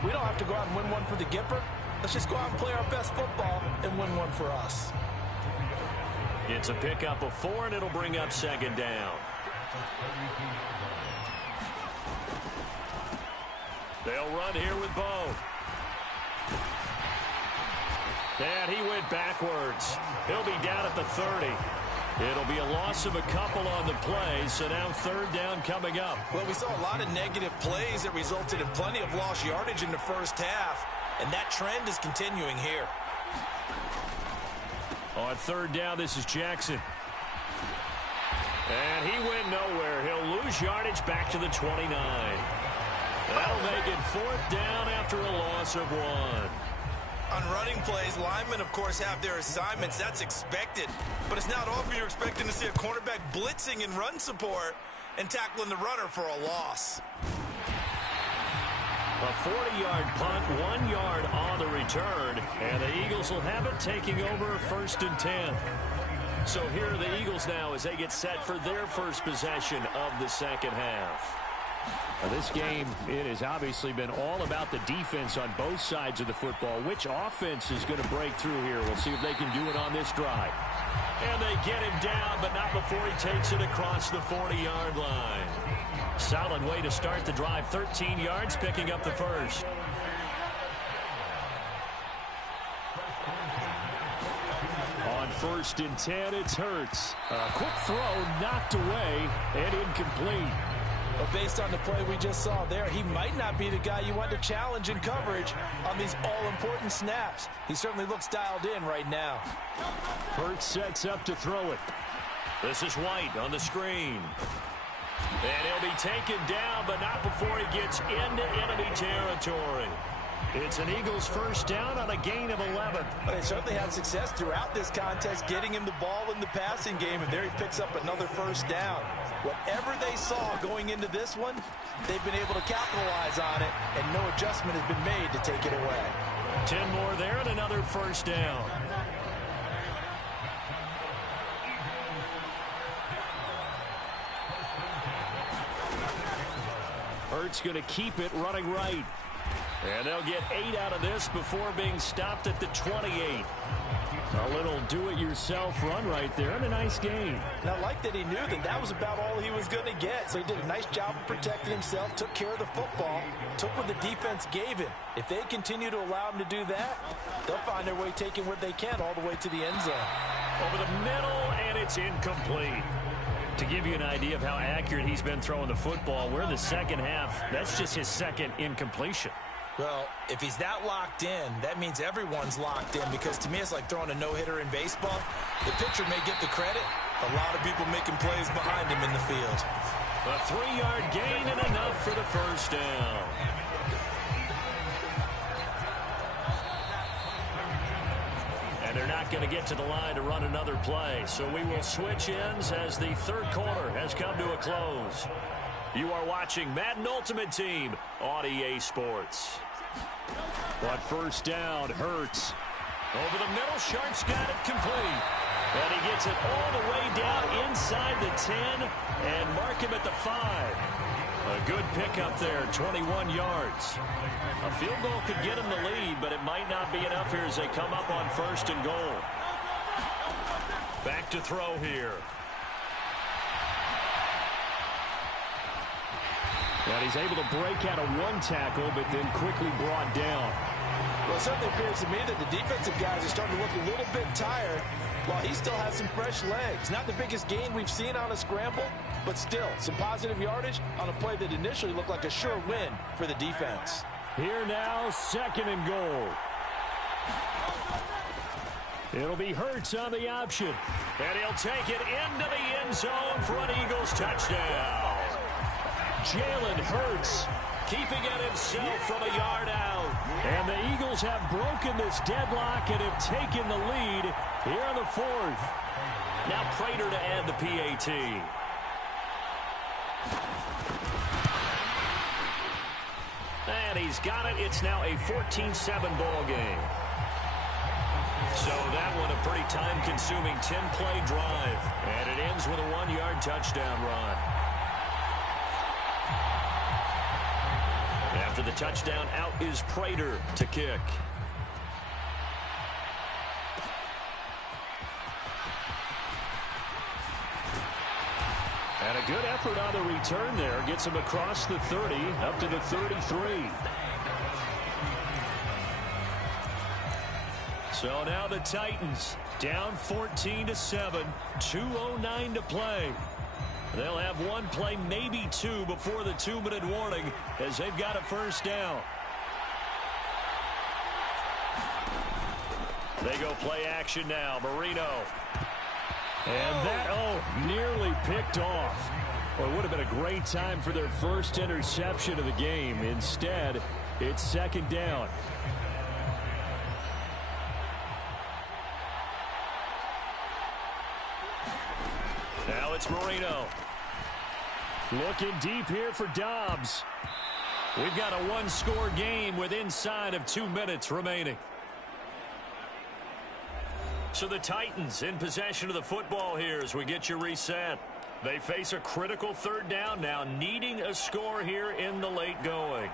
we don't have to go out and win one for the Gipper. Let's just go out and play our best football and win one for us. It's a pickup of 4, and it'll bring up second down. They'll run here with Bo. And he went backwards. He'll be down at the 30. It'll be a loss of a couple on the play, so now third down coming up. Well, we saw a lot of negative plays that resulted in plenty of lost yardage in the first half, and that trend is continuing here. On third down, this is Jackson. And he went nowhere. He'll lose yardage back to the 29. That'll make it fourth down after a loss of 1. On running plays, linemen, of course, have their assignments. That's expected. But it's not often you're expecting to see a cornerback blitzing in run support and tackling the runner for a loss. A 40-yard punt, 1 yard on the return, and the Eagles will have it taking over first and 10. So here are the Eagles now as they get set for their first possession of the second half. Now this game, it has obviously been all about the defense on both sides of the football. Which offense is going to break through here? We'll see if they can do it on this drive. And they get him down, but not before he takes it across the 40-yard line. Solid way to start the drive. 13 yards, picking up the first. On first and 10, it's Hurts. A quick throw knocked away and incomplete. But based on the play we just saw there, he might not be the guy you want to challenge in coverage on these all-important snaps. He certainly looks dialed in right now. Hurts sets up to throw it. This is White on the screen. And he'll be taken down, but not before he gets into enemy territory. It's an Eagles first down on a gain of 11. But they certainly had success throughout this contest getting him the ball in the passing game, and there he picks up another first down. Whatever they saw going into this one, they've been able to capitalize on it, and no adjustment has been made to take it away. 10 more there and another first down. Hurts going to keep it running right. And they'll get 8 out of this before being stopped at the 28. A little do-it-yourself run right there and a nice gain. And I like that he knew that that was about all he was going to get. So he did a nice job of protecting himself, took care of the football, took what the defense gave him. If they continue to allow him to do that, they'll find their way taking what they can all the way to the end zone. Over the middle, and it's incomplete. To give you an idea of how accurate he's been throwing the football, we're in the second half. That's just his second incompletion. Well, if he's that locked in, that means everyone's locked in, because to me it's like throwing a no-hitter in baseball. The pitcher may get the credit. A lot of people making plays behind him in the field. A 3-yard gain and enough for the first down. And they're not going to get to the line to run another play. So we will switch ends as the third quarter has come to a close. You are watching Madden Ultimate Team on EA Sports. But first down, Hurts. Over the middle, Sharp's got it complete. And he gets it all the way down inside the 10 and mark him at the 5. A good pickup there, 21 yards. A field goal could get them the lead, but it might not be enough here as they come up on 1st and goal. Back to throw here. And he's able to break out of one tackle, but then quickly brought down. Well, it certainly appears to me that the defensive guys are starting to look a little bit tired while he still has some fresh legs. Not the biggest gain we've seen on a scramble, but still some positive yardage on a play that initially looked like a sure win for the defense. Here now, 2nd and goal. It'll be Hurts on the option. And he'll take it into the end zone for an Eagles touchdown. Jalen Hurts keeping it himself from a yard out. And the Eagles have broken this deadlock and have taken the lead here in the 4th. Now Prater to add the PAT. And he's got it. It's now a 14-7 ball game. So that one a pretty time-consuming 10-play drive. And it ends with a 1-yard touchdown run. After the touchdown, out is Prater to kick. And a good effort on the return there. Gets him across the 30, up to the 33. So now the Titans down 14-7, 2:09 to play. They'll have one play, maybe two, before the 2-minute warning as they've got a 1st down. They go play action now. Marino. And that, nearly picked off. Well, it would have been a great time for their first interception of the game. Instead, it's 2nd down. Now it's Marino. Looking deep here for Dobbs. We've got a 1-score game with inside of 2 minutes remaining. So the Titans in possession of the football here as we get you reset. They face a critical 3rd down now, needing a score here in the late going.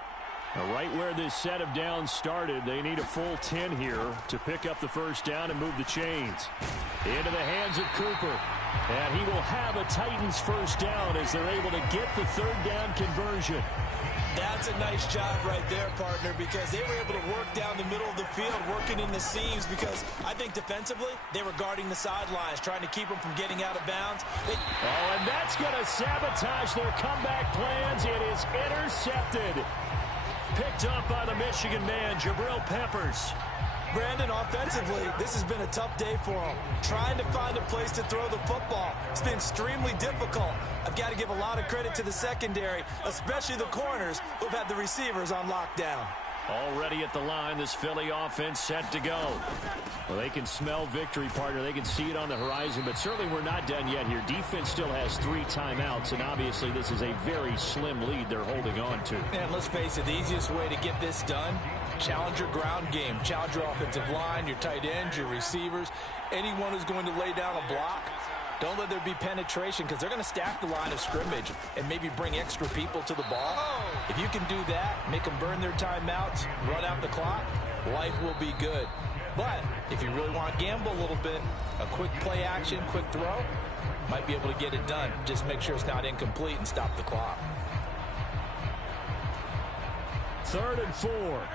Now, right where this set of downs started, they need a full 10 here to pick up the 1st down and move the chains. Into the hands of Cooper. And he will have a Titans 1st down as they're able to get the 3rd down conversion. That's a nice job right there, partner, because they were able to work down the middle of the field, working in the seams, because I think defensively they were guarding the sidelines, trying to keep them from getting out of bounds. And that's going to sabotage their comeback plans. It is intercepted. Picked up by the Michigan man, Jabril Peppers. Brandon, offensively, this has been a tough day for him. Trying to find a place to throw the football. It's been extremely difficult. I've got to give a lot of credit to the secondary, especially the corners who've had the receivers on lockdown. Already at the line, this Philly offense set to go. Well, they can smell victory, partner. They can see it on the horizon, but certainly we're not done yet here. Defense still has 3 timeouts, and obviously this is a very slim lead they're holding on to. And let's face it, the easiest way to get this done, challenge your ground game. Challenge your offensive line, your tight ends, your receivers, anyone who's going to lay down a block. Don't let there be penetration because they're going to stack the line of scrimmage and maybe bring extra people to the ball. If you can do that, make them burn their timeouts, run out the clock, life will be good. But if you really want to gamble a little bit, a quick play action, quick throw, might be able to get it done. Just make sure it's not incomplete and stop the clock. 3rd and 4.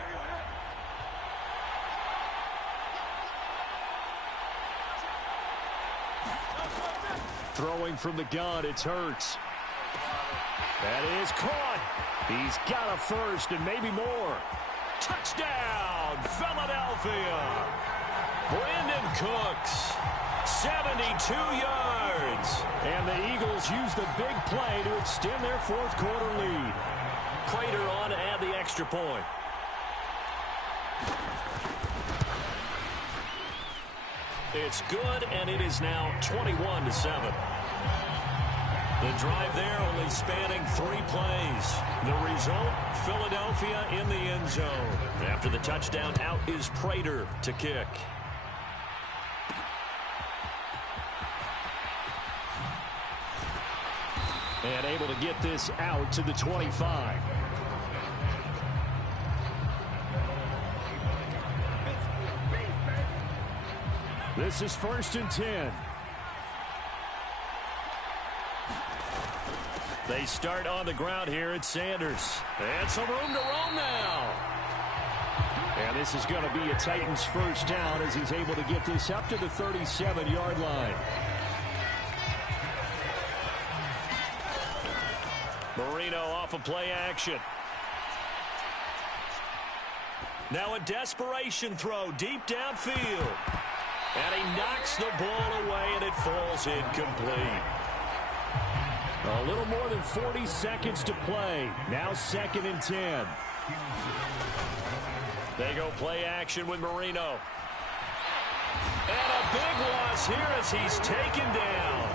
Throwing from the gun, it's Hurts. That is caught. He's got a 1st and maybe more. Touchdown, Philadelphia. Brandon Cooks, 72 yards. And the Eagles use the big play to extend their 4th quarter lead. Prater on to add the extra point. It's good, and it is now 21-7. The drive there only spanning 3 plays. The result, Philadelphia in the end zone. After the touchdown, out is Prater to kick. And able to get this out to the 25. This is 1st and 10. They start on the ground here at Sanders. And some room to roam now. And this is going to be a Titans first down as he's able to get this up to the 37-yard line. Marino off of play action. Now a desperation throw deep downfield. And he knocks the ball away, and it falls incomplete. A little more than 40 seconds to play. Now 2nd and 10. They go play action with Marino. And a big loss here as he's taken down.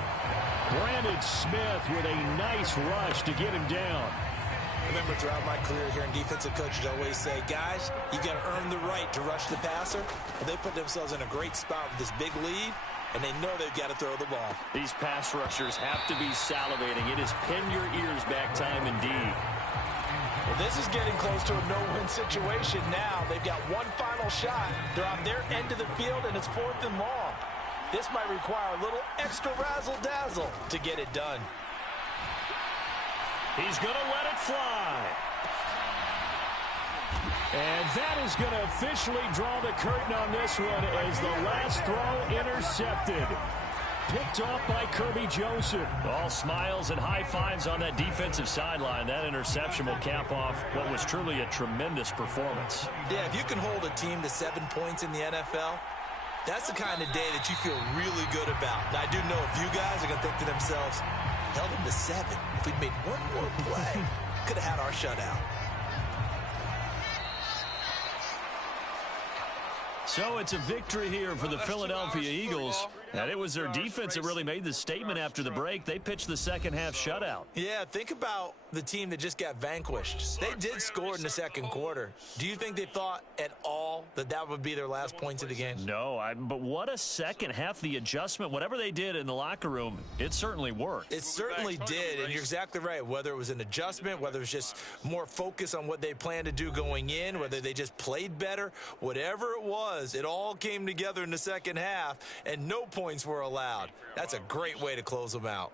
Brandon Smith with a nice rush to get him down. Remember, throughout my career here in defensive coaches always say, guys, you got to earn the right to rush the passer. Well, they put themselves in a great spot with this big lead, and they know they've got to throw the ball. These pass rushers have to be salivating. It is pin your ears back time indeed. Well, this is getting close to a no-win situation now. They've got one final shot. They're on their end of the field, and it's 4th and long. This might require a little extra razzle-dazzle to get it done. He's going to let it fly. And that is going to officially draw the curtain on this one as the last throw intercepted. Picked off by Kirby Joseph. All smiles and high fives on that defensive sideline. That interception will cap off what was truly a tremendous performance. Yeah, if you can hold a team to 7 points in the NFL, that's the kind of day that you feel really good about. And I do know a few guys are going to think to themselves, held them to 7. If we'd made one more play, could have had our shutout. So it's a victory here for the Philadelphia Eagles. And it was their defense that really made the statement after the break. They pitched the second half shutout. Yeah, think about the team that just got vanquished. They did score in the second quarter. Do you think they thought at all that that would be their last points of the game? No, but what a second half. The adjustment, whatever they did in the locker room, it certainly worked. It certainly did, and you're exactly right. Whether it was an adjustment, whether it was just more focus on what they planned to do going in, whether they just played better, whatever it was, it all came together in the second half, and no points were allowed. That's a great way to close them out.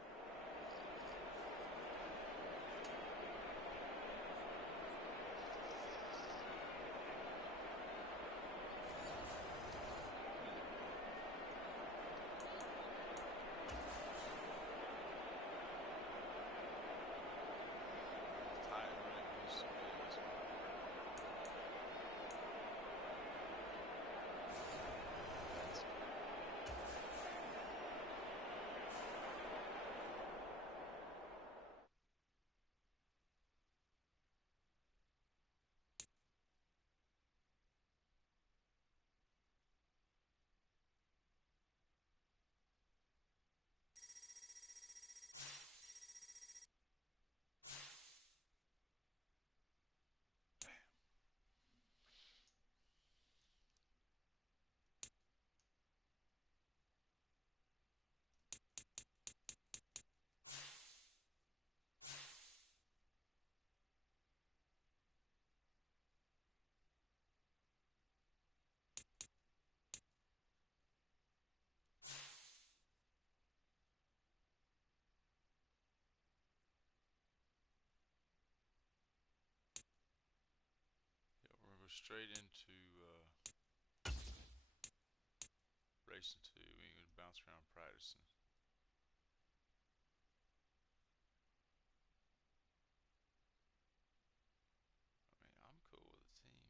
Straight into racing 2. We can bounce around practicing. I mean, I'm cool with the team.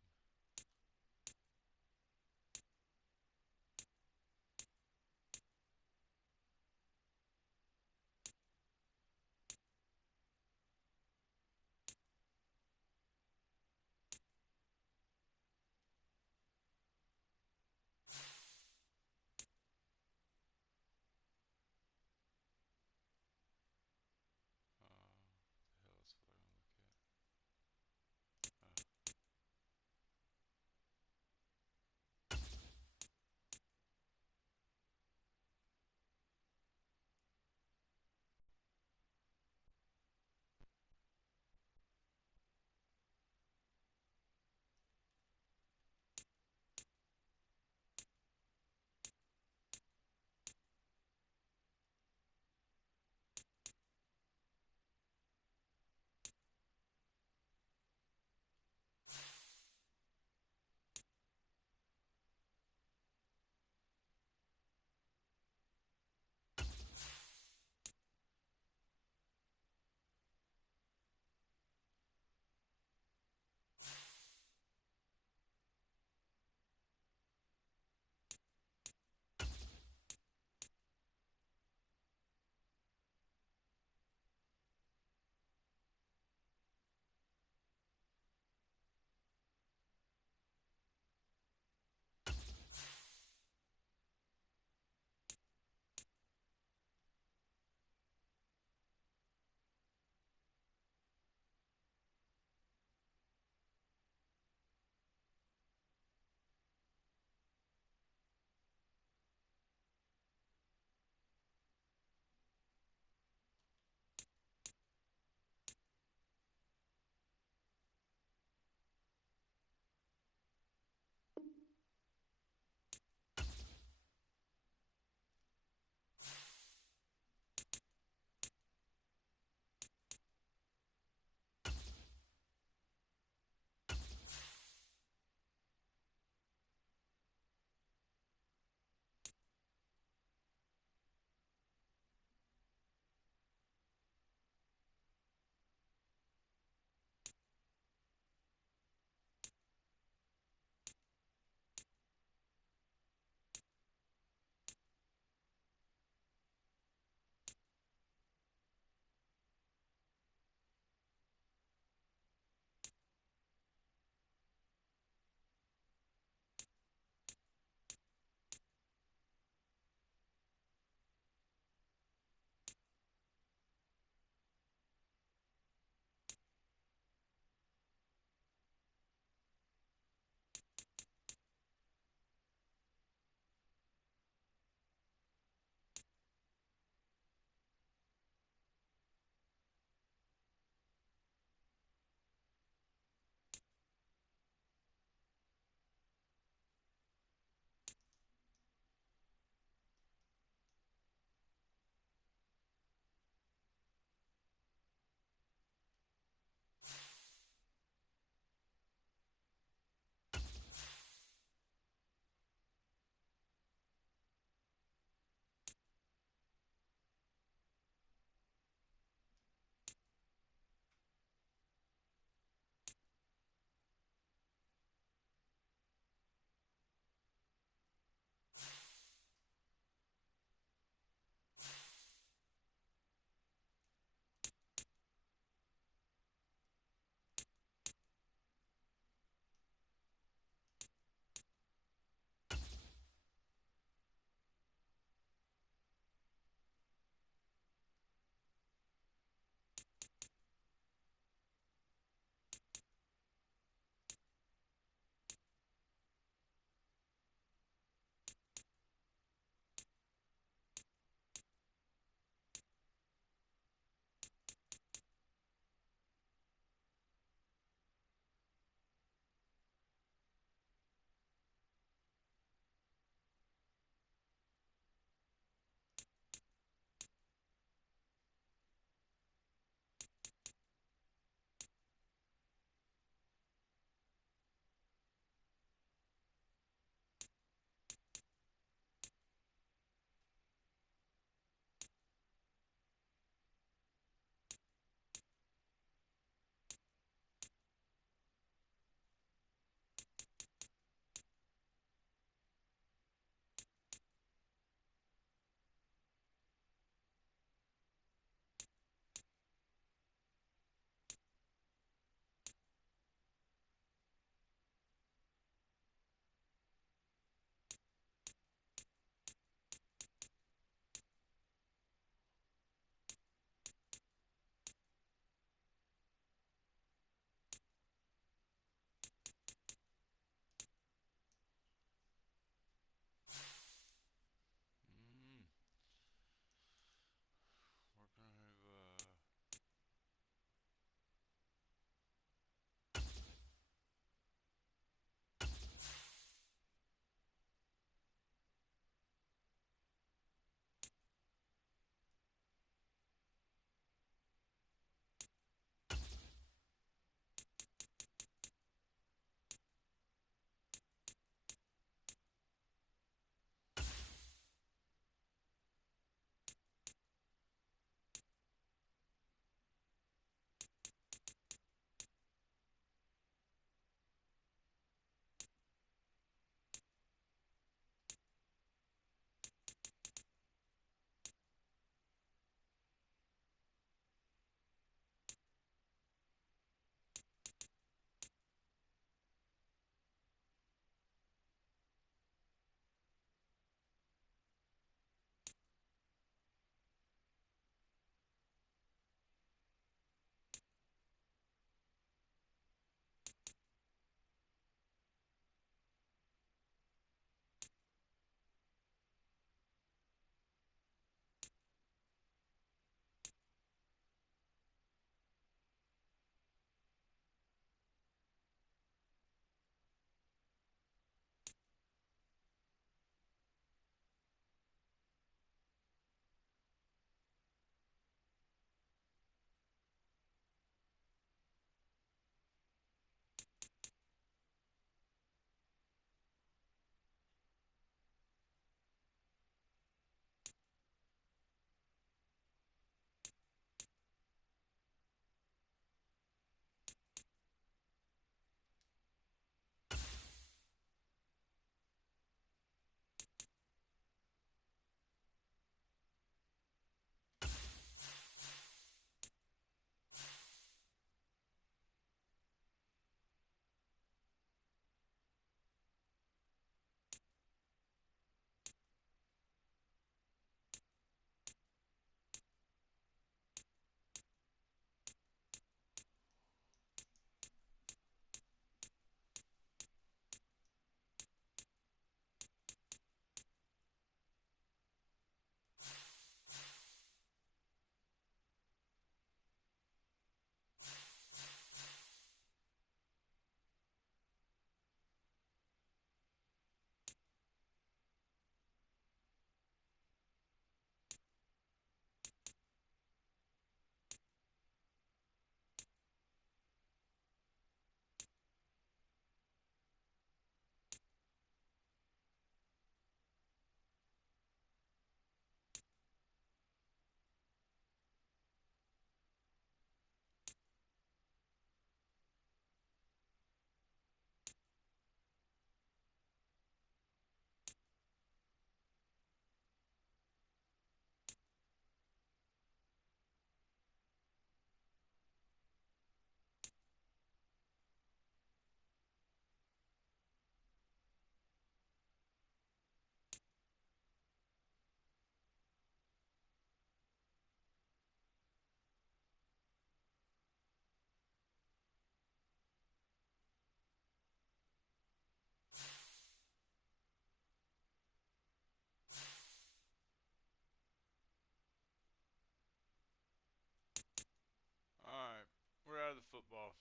football.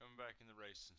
Coming back in the racing.